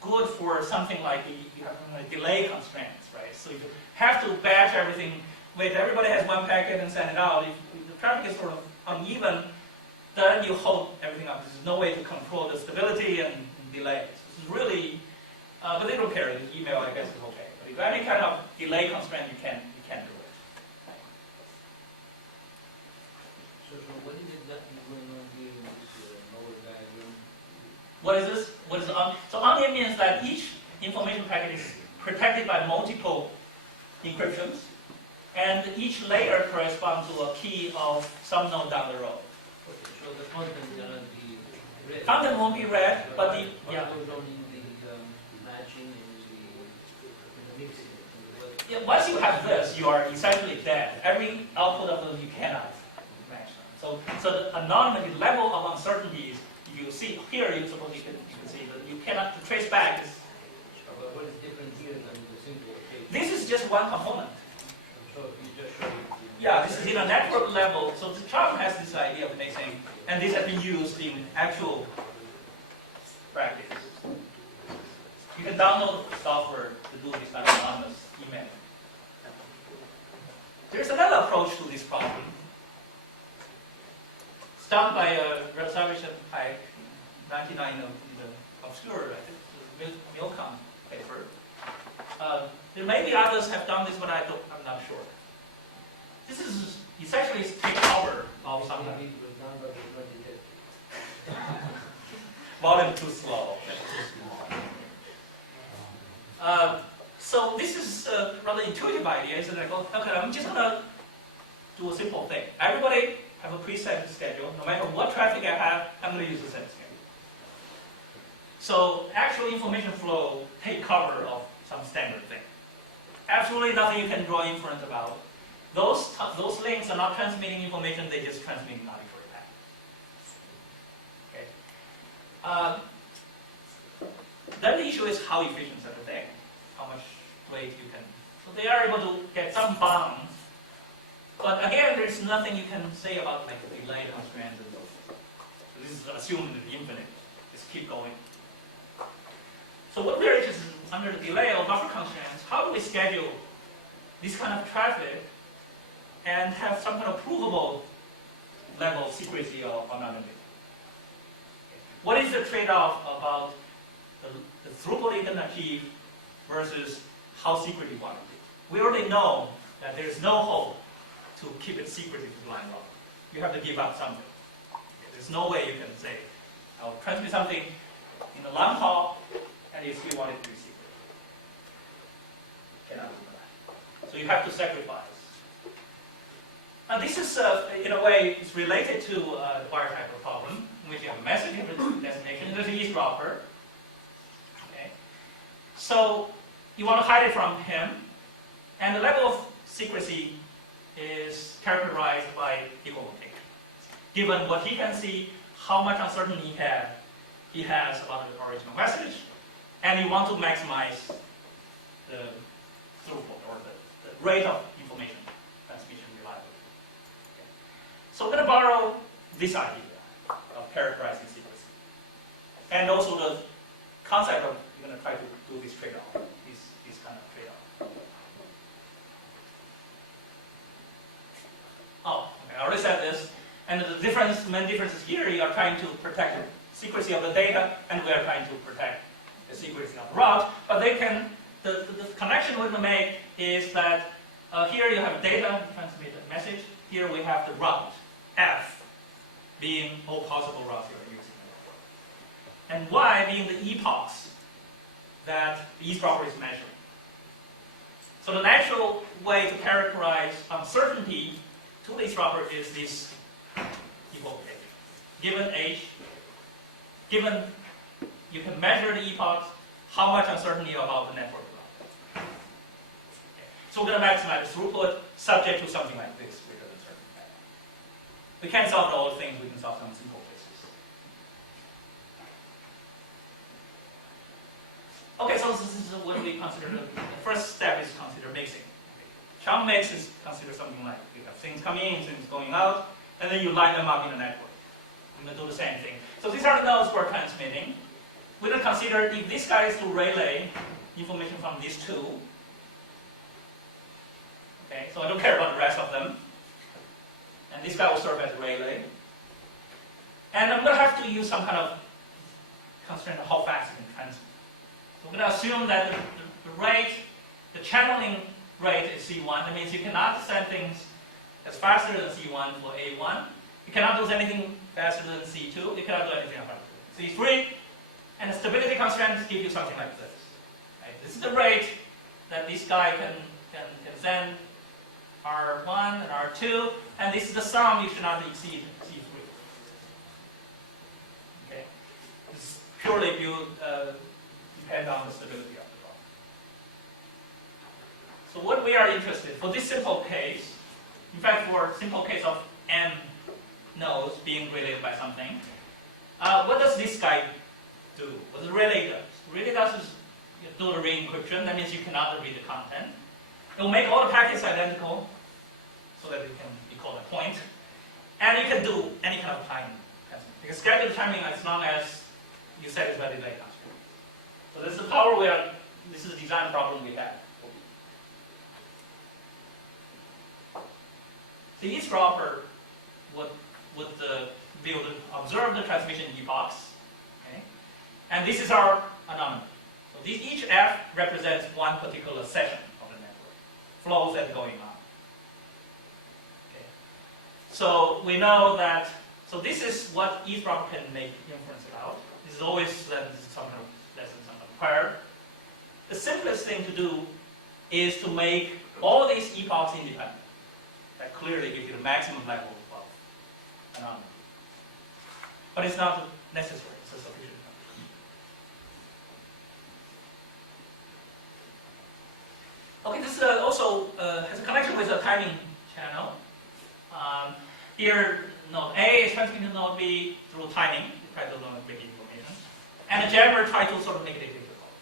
good for something like you have delay constraints, right? So you have to batch everything. Wait, everybody has one packet and send it out. If the traffic is sort of uneven, then you hold everything up. There's no way to control the stability and delays. This is really, but they don't care. The email, I guess, is okay. But if you have any kind of delay constraint, you can't do it. So what is exactly going on here in this lower diagram? What is this? What is on? So onion means that each information packet is protected by multiple encryptions, and each layer corresponds to a key of some node down the road. Okay, so the content cannot be read. Content won't be read, but the What goes on in the matching and the mixing? yeah, once you have this, you are essentially dead. Every output of those you cannot match them. So the anonymity level of uncertainties you see here, you suppose you can see that you cannot to trace back this. But what is different here than the simple case? This is just one component. So you just show it. Yeah, this is in a network level. So the Tong has this idea of mixing, and this has been used in actual practice. You can download software to do this kind of anonymous email. There's another approach to this problem. Started by Radosavich and Pike in 1999 in the obscure, I think, the Milcom paper. There may be others have done this, but I'm not sure. This is essentially take cover of something. Maybe it was done, but it was not detected. Volume too slow. So this is a rather intuitive idea. It's like, okay, I'm just gonna do a simple thing. Everybody have a preset schedule. No matter what traffic I have, I'm gonna use the same schedule. So actual information flow take cover of some standard thing. Absolutely nothing you can draw inference about. Those links are not transmitting information, they just transmit arbitrary packets. Okay. Then the issue is how efficient such a thing, how much weight you can. So they are able to get some bounds, but again, there's nothing you can say about like the delay constraints and so forth. So this is assumed to be infinite. Just keep going. So what we're interested in under the delay or buffer constraints, how do we schedule this kind of traffic and have some kind of provable level of secrecy or anonymity? What is the trade-off about the throughput you can achieve versus how secret you want it to be? We already know that there is no hope to keep it secret if you blind log. You have to give up something. There's no way you can say, I'll transmit something in a long haul and you still want it to be secret. Cannot do that. So you have to sacrifice. And this is, in a way, it's related to the wire type of problem, in which you have a message destination, and there's an eavesdropper. Okay? So you want to hide it from him, and the level of secrecy is characterized by equivocation. Given what he can see, how much uncertainty he has about the original message, and you want to maximize the throughput or the rate of information transmission reliability. Okay. So we're going to borrow this idea of characterizing secrecy, and also the concept of you're going to try to do this trade-off, this kind of trade-off. Oh, okay, I already said this. And the main differences here, you are trying to protect the secrecy of the data, and we are trying to protect the secrecy of the route. But they can, the connection we're going to make is that here you have data, transmit a message. Here we have the route, F, being all possible routes you are using. And Y being the epochs that the eavesdropper is measuring. So the natural way to characterize uncertainty to the eavesdropper is this equivocation. Given H, given you can measure the epochs, how much uncertainty about the network route. Okay. So we're going to maximize throughput subject to something like this with a certain pattern. We can't solve all the things, we can solve some simple cases. Okay, so this is what we consider, the first step is consider mixing. Chum mix is consider something like you have things coming in, things going out, and then you line them up in a network. I'm going to do the same thing. So these are the nodes we're transmitting. we're going to consider if this guy is to relay information from these two. Okay, so I don't care about the rest of them. And this guy will serve as relay. And I'm going to have to use some kind of constraint of how fast it can transmit. So we're going to assume that the rate, the channeling rate is C1. That means you cannot send things as faster than C1 for A1. You cannot do anything faster than C2. You cannot do anything faster than C3. And the stability constraints give you something like this. Right? This is the rate that this guy can send R1 and R2, and this is the sum you should not exceed C3. Okay? This is purely depend on the stability of the drop. So what we are interested, for this simple case, in fact for simple case of n nodes being related by something, what does this guy do? What the relay does? Relay does is you do the ring encryption. That means you cannot read the content. It will make all the packets identical so that it can be called a point. And you can do any kind of timing. You can schedule the timing as long as you satisfy the delay constraint. So this is the power this is the design problem we have. The eavesdropper would be able to observe the transmission epochs. Okay? And this is our anomaly. So each F represents one particular session of the network, flows that are going on. Okay. So we know that, so this is what eavesdropper can make inference about. This is always some kind of less than some kind of prior. The simplest thing to do is to make all these epochs independent. That clearly gives you the maximum level of anomaly. But it's not necessary, it's a sufficient. Okay, this also has a connection with the timing channel. Here, node A is transmitting to node B through timing, try to make information. And the jammer tries to sort of make it difficult.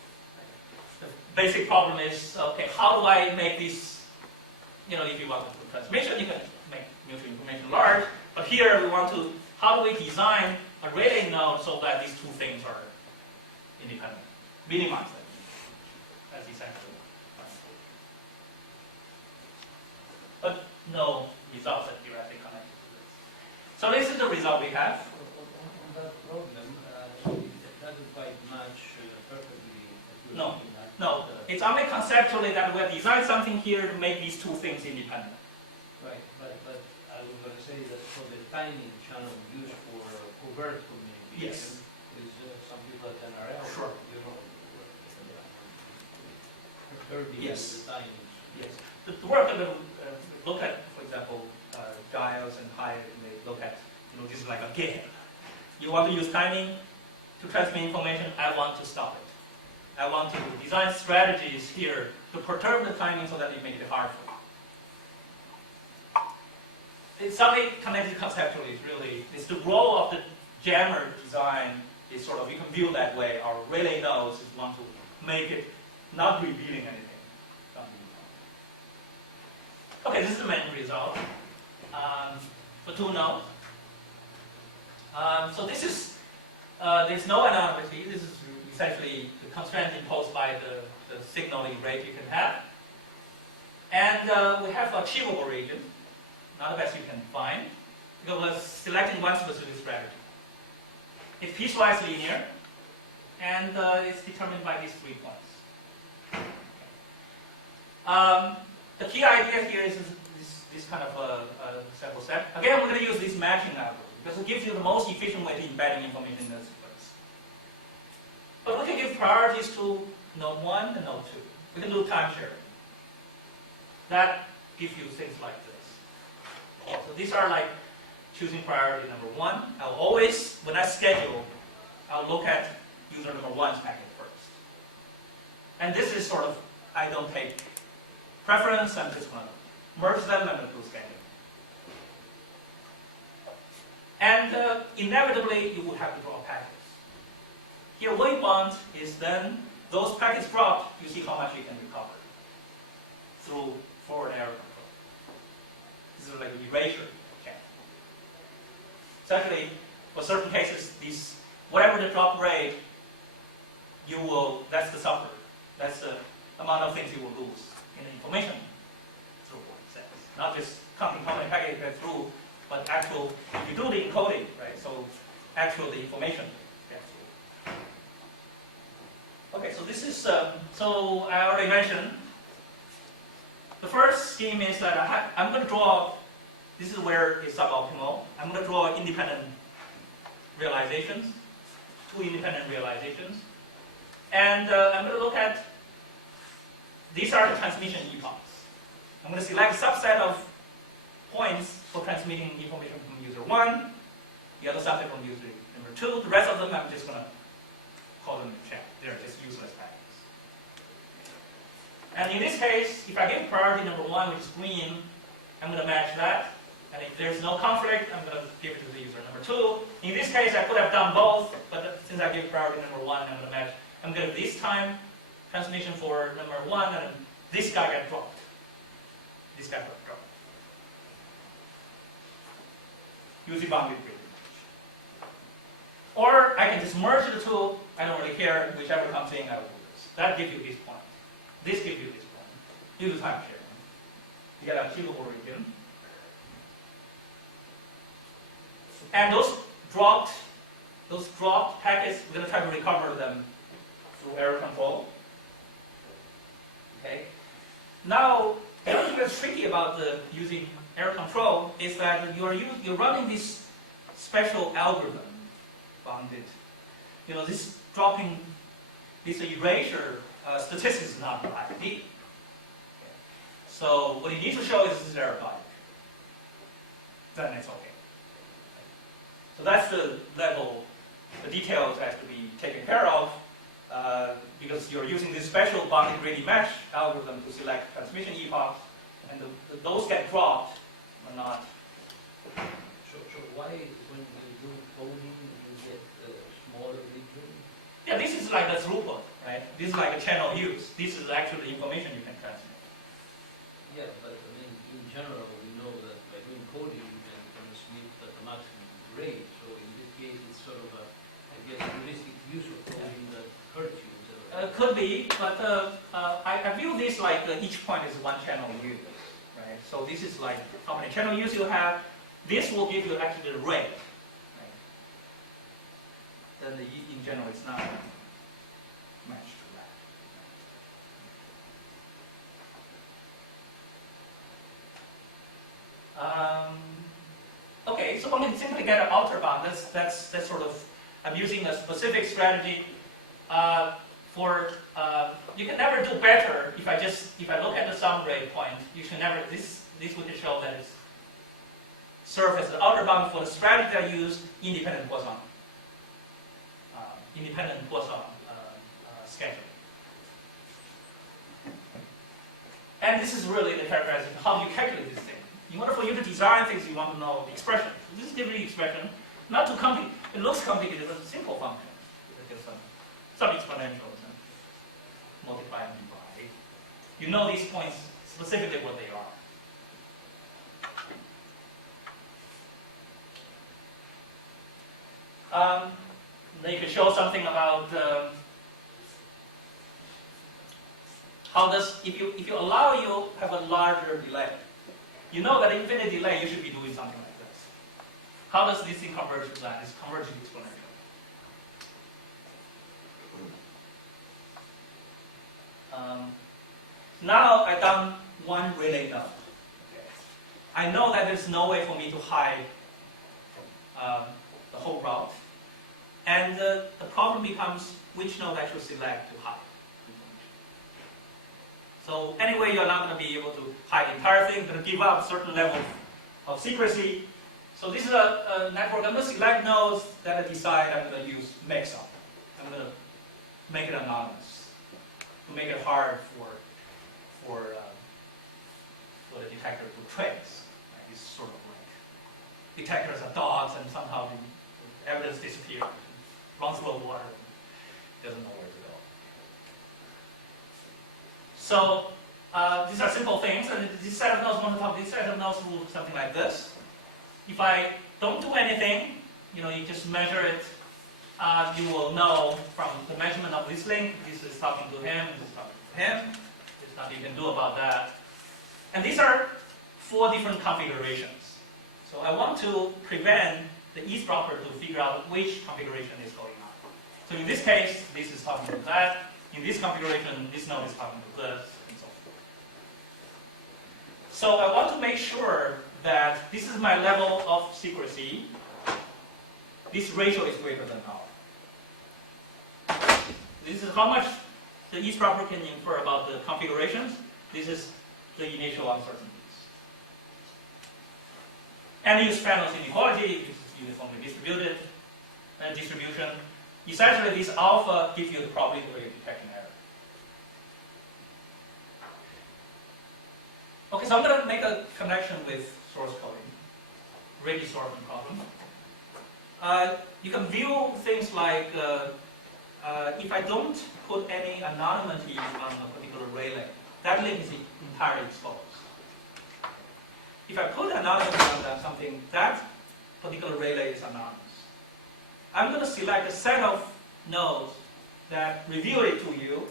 The basic problem is, okay, how do I make this, if you want to do transmission, you can make mutual information large. But here we want to, how do we design a relay node so that these two things are independent? Minimize them. That's essentially what. But no results that directly connected to this. So this is the result we have. On that problem, it doesn't quite match perfectly. No. No, it's only conceptually that we design something here to make these two things independent. Right, but I was going to say that for the timing channel used for covert communication, with some people at NRL, Sure. perturbing Yes. the timings. Yes. The work that we look at, for example, Giles and Hyatt, they look at, this is like a game. You want to use timing to transmit information, I want to stop it. I want to design strategies here to perturb the timing so that it makes it hard for you. It's something connected conceptually, it's the role of the jammer design is sort of, you can view that way. Our relay nodes is want to make it not revealing anything. Okay, this is the main result for two nodes. So this is, there's no anonymity. This is essentially the constraint imposed by the signaling rate you can have. And we have achievable region, not the best you can find, because we're selecting one specific strategy. It's piecewise linear, and it's determined by these 3 points. The key idea here is this kind of sample set. Again, we're going to use this matching algorithm, because it gives you the most efficient way to embedding information in the sequence. But we can give priorities to node 1 and node 2. We can do time sharing. That gives you things like this. So these are like choosing priority number 1. I'll always, when I schedule, I'll look at user number 1's packet first. And this is sort of, I don't take preference, I'm just going to merge them and do schedule. And inevitably, you will have to draw packets. Here, what you want is then, those packets dropped, you see how much you can recover through forward error control. This is like an erasure check. So actually, for certain cases, whatever the drop rate, that's the suffer. That's the amount of things you will lose in the information throughput sense. Not just counting how many packets you get through, but actual, if you do the encoding, right? So actual the information gets through. Okay, so this is, so I already mentioned, the first scheme is that I'm going to draw, this is where it's suboptimal. I'm going to draw independent realizations, two independent realizations. And I'm going to look at, these are the transmission epochs. I'm going to select a subset of points for transmitting information from user 1, the other subset from user number 2. The rest of them I'm just going to call them check. They're just useless packets. And in this case, if I give priority number 1, which is green, I'm going to match that. And if there's no conflict, I'm going to give it to the user number 2. In this case, I could have done both, but since I give priority number 1, I'm going to match. I'm going to this time transmission for number 1, and this guy got dropped. This guy got dropped. Using boundary gradient. Or I can just merge the two. I don't really care. Whichever comes in, I will do this. That gives you this point. This gives you this point. Due to time sharing. You get a achievable region. And those dropped packets, we're going to try to recover them through error control. Okay. Now, the other thing that's tricky about using error control is that you're running this special algorithm, bounded. This dropping, this erasure statistics is not right. Okay. So what you need to show is this is error-like. Then it's okay. So that's the level, the details have to be taken care of because you're using this special bounded gradient mesh algorithm to select transmission epochs, and those get dropped or not. So why, when you do coding, you get a smaller region? Yeah, this is like the throughput, right? This is like a channel use. This is actually the information you can transmit. Yeah, but I mean, in general, we know that by doing coding, you can transmit at the maximum rate. So in this case, it's sort of a, I guess, heuristic use of coding that hurts you. Could be, but I view this like each point is one channel use, right? So this is like how many channel use you have. This will give you actually the rate, right? Then in general, it's not matched to that. Okay, so when you simply get an outer bound, that's sort of, I'm using a specific strategy. You can never do better if I look at the sum rate point, you should never, this would show that it's serve as the outer bound for the strategy I use, independent Poisson scheduling. And this is really the characterization, how do you calculate this thing? In order for you to design things, you want to know the expression. This is giving the expression, not too complicated. It looks complicated, but it's a simple function. It's some exponentials and multiply and divide. You know these points specifically what they are. Then you can show something about how does, if you allow you have a larger delay, you know that infinite delay you should be doing something like this. How does this thing converge to that? It's converging exponential. Now I've done one relay node. Okay. I know that there's no way for me to hide the whole route. And the problem becomes which node I should select to hide. So anyway, you're not going to be able to hide the entire thing. You're going to give up a certain level of secrecy. So this is a network. I'm going to select nodes that I decide I'm going to use mix-up. I'm going to make it anonymous to make it hard for the detector to trace. Right? It's sort of like detectors are dogs, and somehow the evidence disappears, runs through water, doesn't know where to go. So these are simple things, and this set of nodes, one on top of this set of nodes will look something like this. If I don't do anything, you just measure it you will know from the measurement of this link, this is talking to him, this is talking to him. There's nothing you can do about that. And these are 4 different configurations. So I want to prevent the eavesdropper to figure out which configuration is going on. So in this case, this is talking to that. In this configuration, this node is talking to this, and so forth. So I want to make sure that this is my level of secrecy. This ratio is greater than R. This is how much the eavesdropper can infer about the configurations. This is the initial uncertainties. And use Fano's inequality, this is uniformly distributed distribution. Essentially, this alpha gives you the probability of detection error. Okay, so I'm going to make a connection with source coding, Ricci sorting problem. You can view things like if I don't put any anonymity on a particular relay, that link is entirely exposed. If I put anonymity on something, that particular relay is anonymous. I'm going to select a set of nodes that reveal it to you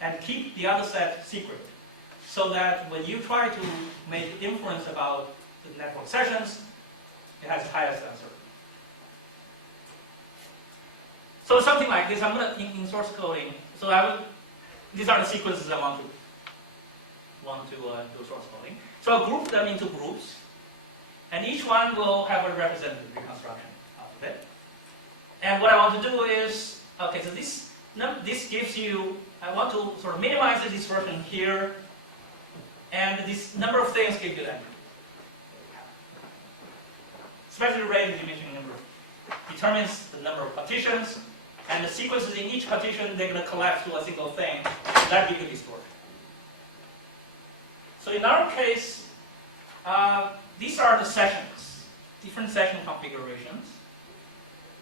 and keep the other set secret, so that when you try to make inference about the network sessions, it has the highest uncertainty. So something like this, I'm going to, in source coding, so these are the sequences I want to do source coding. So I'll group them into groups, and each one will have a representative reconstruction of it. And what I want to do is, okay, so this gives you, I want to sort of minimize the dispersion here, and this number of things give you that. Especially rate and diminishing number determines the number of partitions, and the sequences in each partition, they're going to collapse to a single thing. That gives you distortion. So in our case, these are the sessions, different session configurations.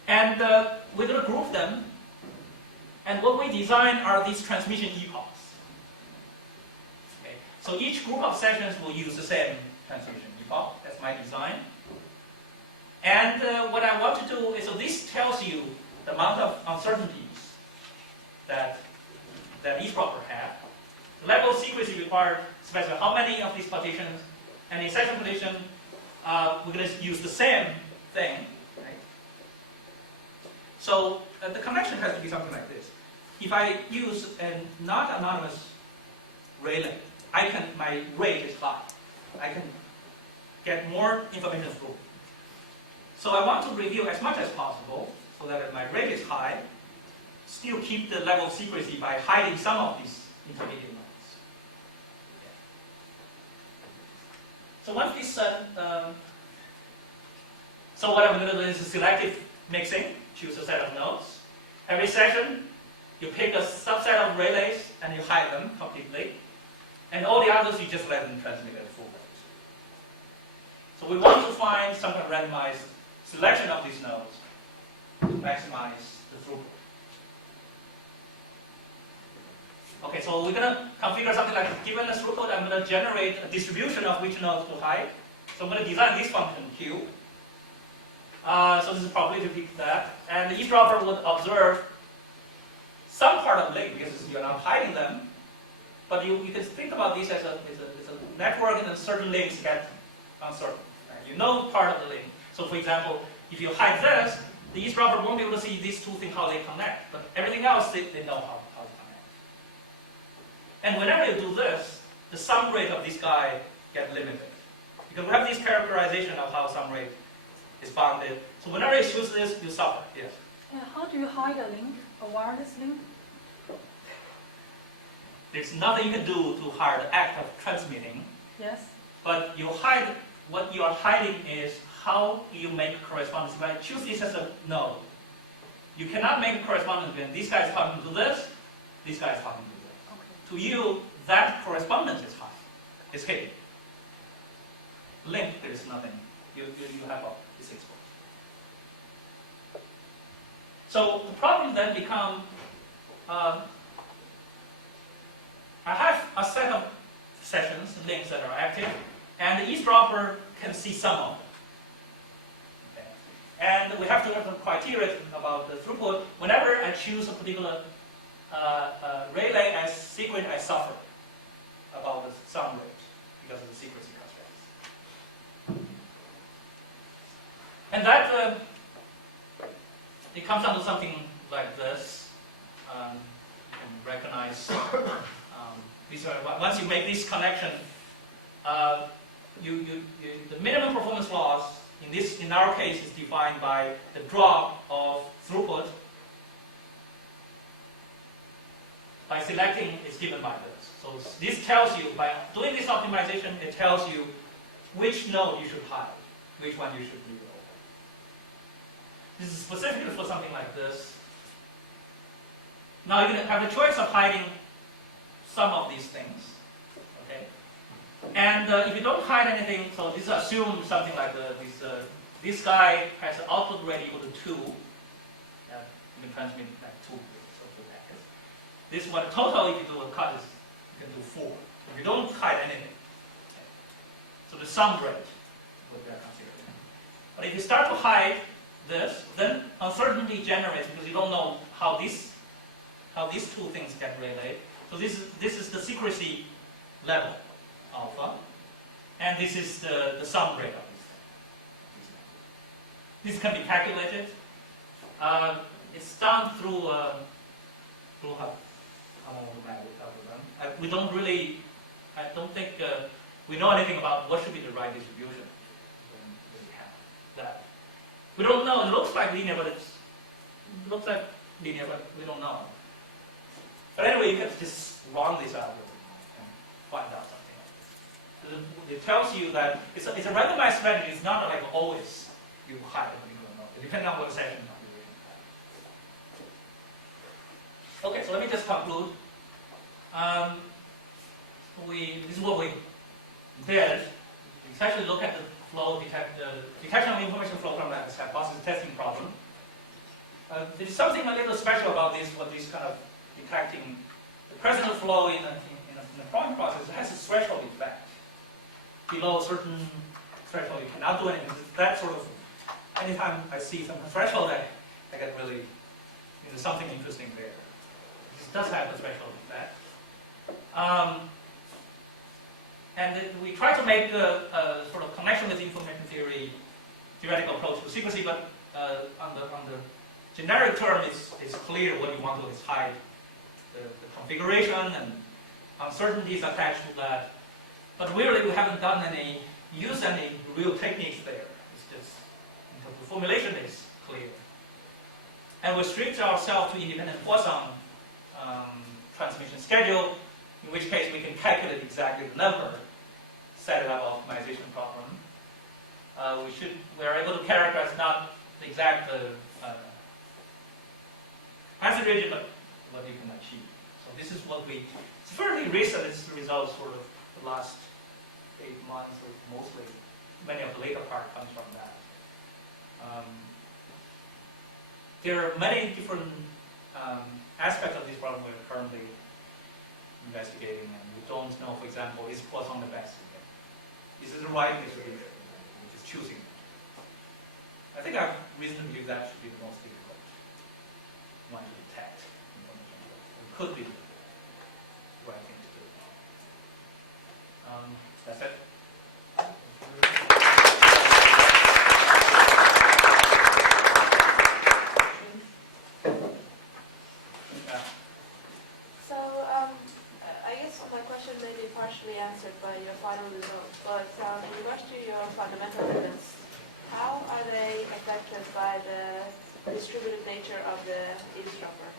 And we're going to group them. And what we design are these transmission epochs. Okay. So each group of sessions will use the same transmission epoch. That's my design. And what I want to do is, so this tells you the amount of uncertainties that eavesdropper have. The level of secrecy required specify how many of these partitions, and in session partition, we're going to use the same thing. Right? So the connection has to be something like this. If I use a not anonymous relay, my rate is high. I can get more information through. So I want to review as much as possible so that my rate is high, still keep the level of secrecy by hiding some of these intermediate nodes. So once this, so what I'm going to do is selective mixing, choose a set of nodes. Every session, you pick a subset of relays and you hide them completely. And all the others, you just let them transmit at full rate. So we want to find some kind of randomized selection of these nodes to maximize the throughput. Okay, so we're going to configure something like, given the throughput, I'm going to generate a distribution of which nodes to hide. So I'm going to design this function, Q. So this is probability to pick that. And the eavesdropper would observe some part of the link, because you're not hiding them. But you can think about this as a network, and certain links get uncertain. Right? You know part of the link. So for example, if you hide this, the eavesdropper won't be able to see these two things, how they connect. But everything else, they know how to connect. And whenever you do this, the sum rate of this guy gets limited. Because we have this characterization of how sum rate is bounded. So whenever you choose this, you suffer. Yes? Yeah, how do you hide a link, a wireless link? There's nothing you can do to hide the act of transmitting. Yes. But you hide, what you are hiding is how you make correspondence. If I choose this as a node, you cannot make correspondence when this guy is talking to this guy is talking to this. Okay. To you, that correspondence is high. It's hidden. Link, there is nothing. You have this exposed. So the problem then becomes, I have a set of sessions, links that are active, and the eavesdropper can see some of them. Okay. And we have to have some criteria about the throughput. Whenever I choose a particular relay as secret, I suffer about the sum rate because of the secrecy constraints. And that it comes down to something like this. You can recognize once you make this connection, the minimum performance loss in our case is defined by the drop of throughput by selecting is given by this. So this tells you, by doing this optimization, it tells you which node you should hide, which one you should leave open. This is specifically for something like this. Now you can have the choice of hiding some of these things, okay? And if you don't hide anything, so this assumes something like this guy has an output rate equal to 2. You can transmit like 2 bits of the packets. This one total, if you do a cut, is you can do 4. If you don't hide anything. Okay. So the sum rate is what we are considering. But if you start to hide this, then uncertainty generates because you don't know how these two things get relayed. So this is the secrecy level, alpha, and this is the sum rate of this thing. This can be calculated. It's done through how the math algorithm. We don't really, I don't think we know anything about what should be the right distribution. We don't really have that. We don't know. It looks like linear, but we don't know. But anyway, you can just run this algorithm and find out something like this. It tells you that it's a randomized strategy. It's not like always you hide a particular node. It depends on what session configuration you have. Okay, so let me just conclude. This is what we did. We essentially look at the flow detection of information flow from that hypothesis testing problem. There's something a little special about this kind of detecting the present flow in a problem process. It has a threshold effect. Below a certain threshold, you cannot do anything. That sort of, anytime I see some threshold, I get really, there's something interesting there. This does have a threshold effect. And we try to make a sort of connection with information theory, theoretical approach to secrecy, but on the generic term, it's clear what you want to do is hide the configuration and uncertainties attached to that. But really, we haven't used any real techniques there. It's just, the formulation is clear. And we restrict ourselves to independent Poisson transmission schedule, in which case we can calculate exactly the number, set it up optimization problem. We are able to characterize not the exact answer region, but what you can achieve. So this is what it's fairly recent. It's the results for the last 8 months, or mostly, many of the later part comes from that. There are many different aspects of this problem we're currently investigating, and we don't know, for example, is Poisson the best? Is it the right distribution? We're just choosing. I think I have reason to believe that should be the most difficult one to detect. It could be the right thing to do. That's it. So I guess my question may be partially answered by your final results, but in regards to your fundamental evidence, how are they affected by the distributed nature of the eavesdropper?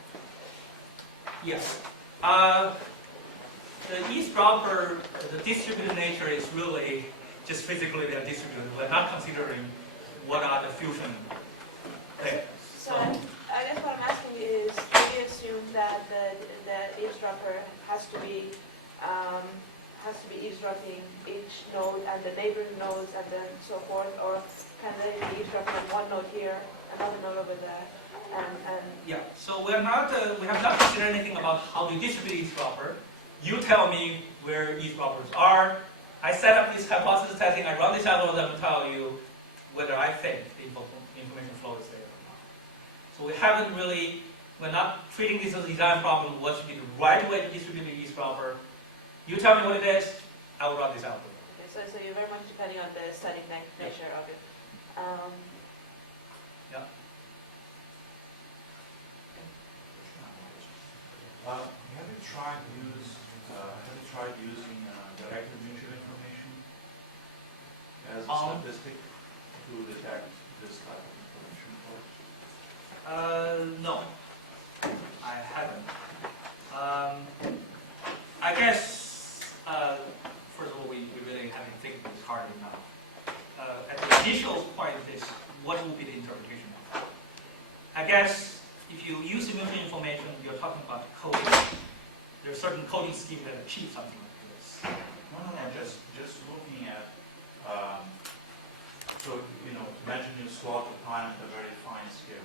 Yes. The eavesdropper, the distributed nature is really just physically they are distributed. We're not considering what are the fusion there. So I guess what I'm asking is, do you assume that the eavesdropper has to be eavesdropping each node and the neighboring nodes and then so forth, or can they be eavesdropping one node here, another node over there, and Yeah. So we have not considered anything about how to distribute eavesdropper. You tell me where eavesdroppers are. I set up this hypothesis testing. I run this algorithm to tell you whether I think the information flow is there or not. So we haven't really, we're not treating this as a design problem. What should be the right way to distribute the eavesdropper? You tell me what it is, I will run this out. Okay, so you're very much depending on the static nature of it. Yeah. Have you tried using directed mutual information as a statistic to detect this type of information flows? No, I haven't. I guess, first of all, we really haven't think this hard enough. At the initial point of this, what will be the interpretation of that? I guess if you use mutual information, you're talking about coding. There's certain coding scheme that achieve something like this. No, just looking at, so, imagine you slot the time at a very fine scale.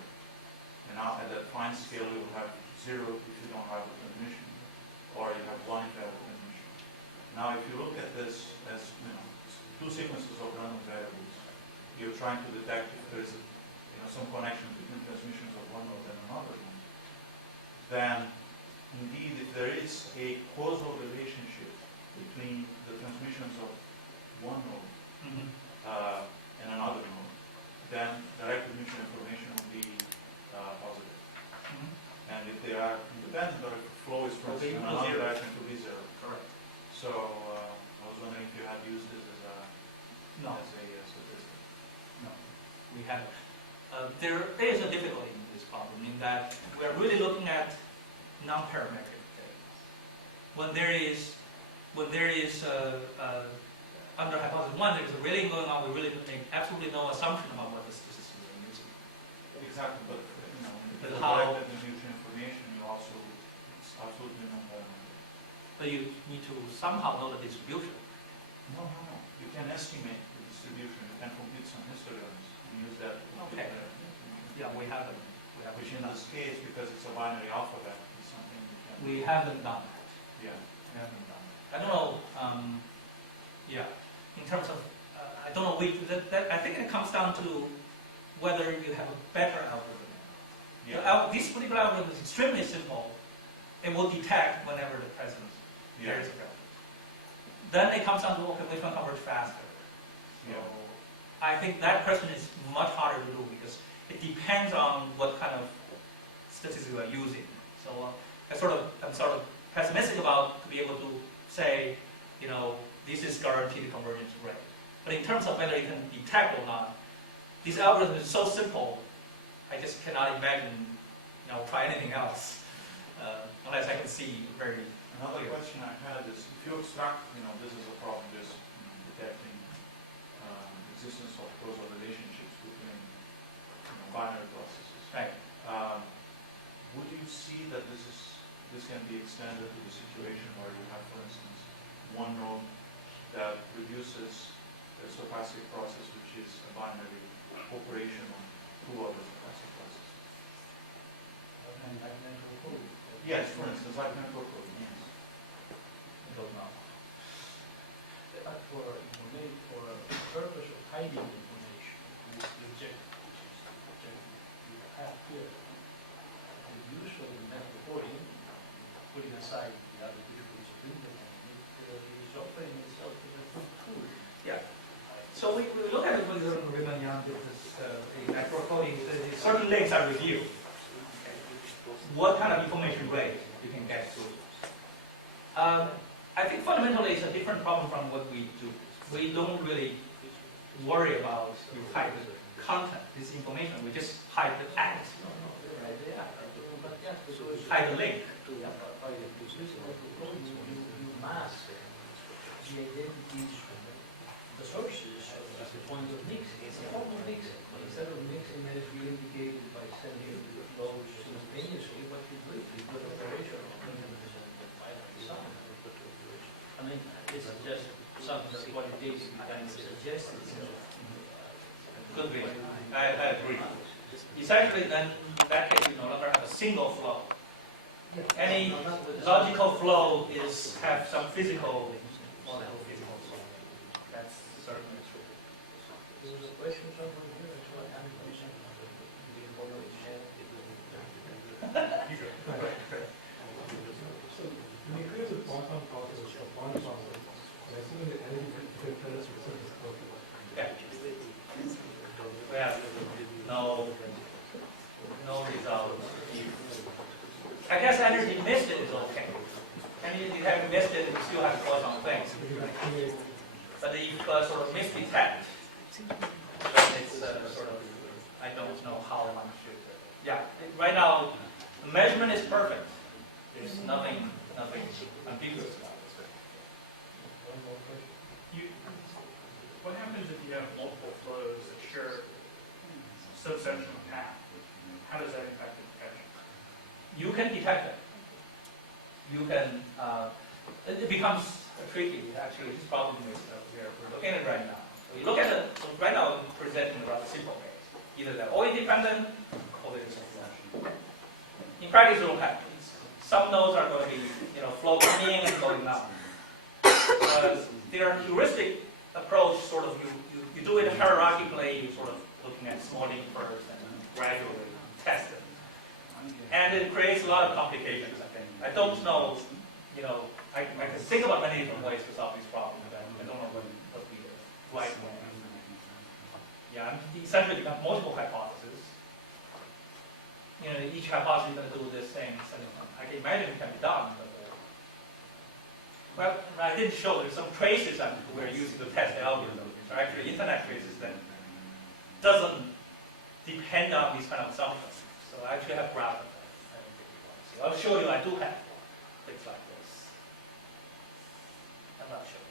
And now at that fine scale, you will have 0 if you don't have a transmission, or you have 1 if you have a transmission. Now, if you look at this as, 2 sequences of random variables, you're trying to detect if there's some connection between transmissions of one node and another node, then indeed, if there is a causal relationship between the transmissions of one node and another node, then directed mutual information will be positive. And if they are independent, or if the flow is from another direction, it will be 0. Correct. So I was wondering if you had used this as a statistic. No, we haven't. There is a difficulty in this problem in that we're really looking at non-parametric data. When there is under hypothesis 1, there is a reading going on, we really make absolutely no assumption about what the statistics are using. Exactly, but But with how- directed mutual information, you also absolutely know that. But you need to somehow know the distribution. No. You can estimate the distribution. You can compute some histograms and use that to compute Okay. the Yeah, we haven't. which in this case, because it's a binary alphabet, is something We haven't done that. yeah. We haven't done that. I don't know. In terms of, I don't know. I think it comes down to whether you have a better algorithm. This particular algorithm is extremely simple. It will detect whenever the presence there is a presence. Then it comes down to, okay, which one converts faster? So I think that question is much harder to do because it depends on what kind of statistics you are using. So I'm sort of pessimistic about to be able to say, this is guaranteed convergence rate. But in terms of whether it can detect or not, this algorithm is so simple, I just cannot imagine, try anything else unless I can see very. Another question I had is, if you extract, this is a problem, just detecting existence of causal relationships between binary processes. Right. Would you see that this can be extended to the situation where you have, for instance, one node that reduces a stochastic process, which is a binary operation on 2 other stochastic processes? Yes, for instance, like network coding. Yes. I don't know. But for the purpose of hiding information, the objective, which is the objective you have here, the use of the method coding, putting aside the other difficulties of implementing it, is offering itself as a good tool. Yeah. So we look at it with the Riemann-Young difference in network coding. Certain links are reviewed. What kind of information rate you can get to? I think fundamentally it's a different problem from what we do. We don't really worry about you hide the content, this information. We just hide the text, hide the link. By the using of the coding, you mask the identities, the sources at the point of mixing. It's a form of mixing. Instead of mixing as you indicated by sending the flows simultaneously, what you do is put operation on binary sign. I mean, it's just something that qualitatively kind of suggests itself. Could be. I agree. Essentially, then in that case, you no longer have a single flow. Any logical flow have some physical, that's certainly true. There was a question somewhere here, that's why I'm energy missed is okay. Energy detect missed it, you still have to cause some things. But if sort of misdetect, then it's sort of, I don't know how one should. Yeah, right now the measurement is perfect. There's nothing ambiguous about this. One more question. What happens if you have multiple flows that share subsection of path? How does that impact the detection? You can detect it. You can. It becomes tricky. Actually, this problem is we're looking at it right now. So you look at it. So right now, I'm presenting a rather simple case. Either they're all independent or they're subsection. In practice, it will happen. Some nodes are going to be, flow coming in and going out. Their heuristic approach, sort of, you do it hierarchically. You sort of looking at small link first and then gradually test it. And it creates a lot of complications, I think. I don't know, I can think about many different ways to solve these problems, but I don't know what would be the right way. Yeah, essentially you got multiple hypotheses. Each hypothesis is going to do this thing. I can imagine it can be done, but well, I didn't show there's some traces that we're using to test the algorithm. These are actually internet traces that doesn't depend on these kind of assumptions. So I actually have graph of that. So I'll show you I do have things like this. I'm not sure.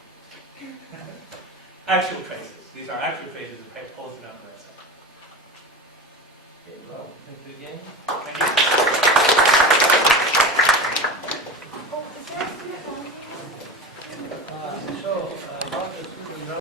Actual traces. These are actual traces posted on the website. Okay, well, thank you again.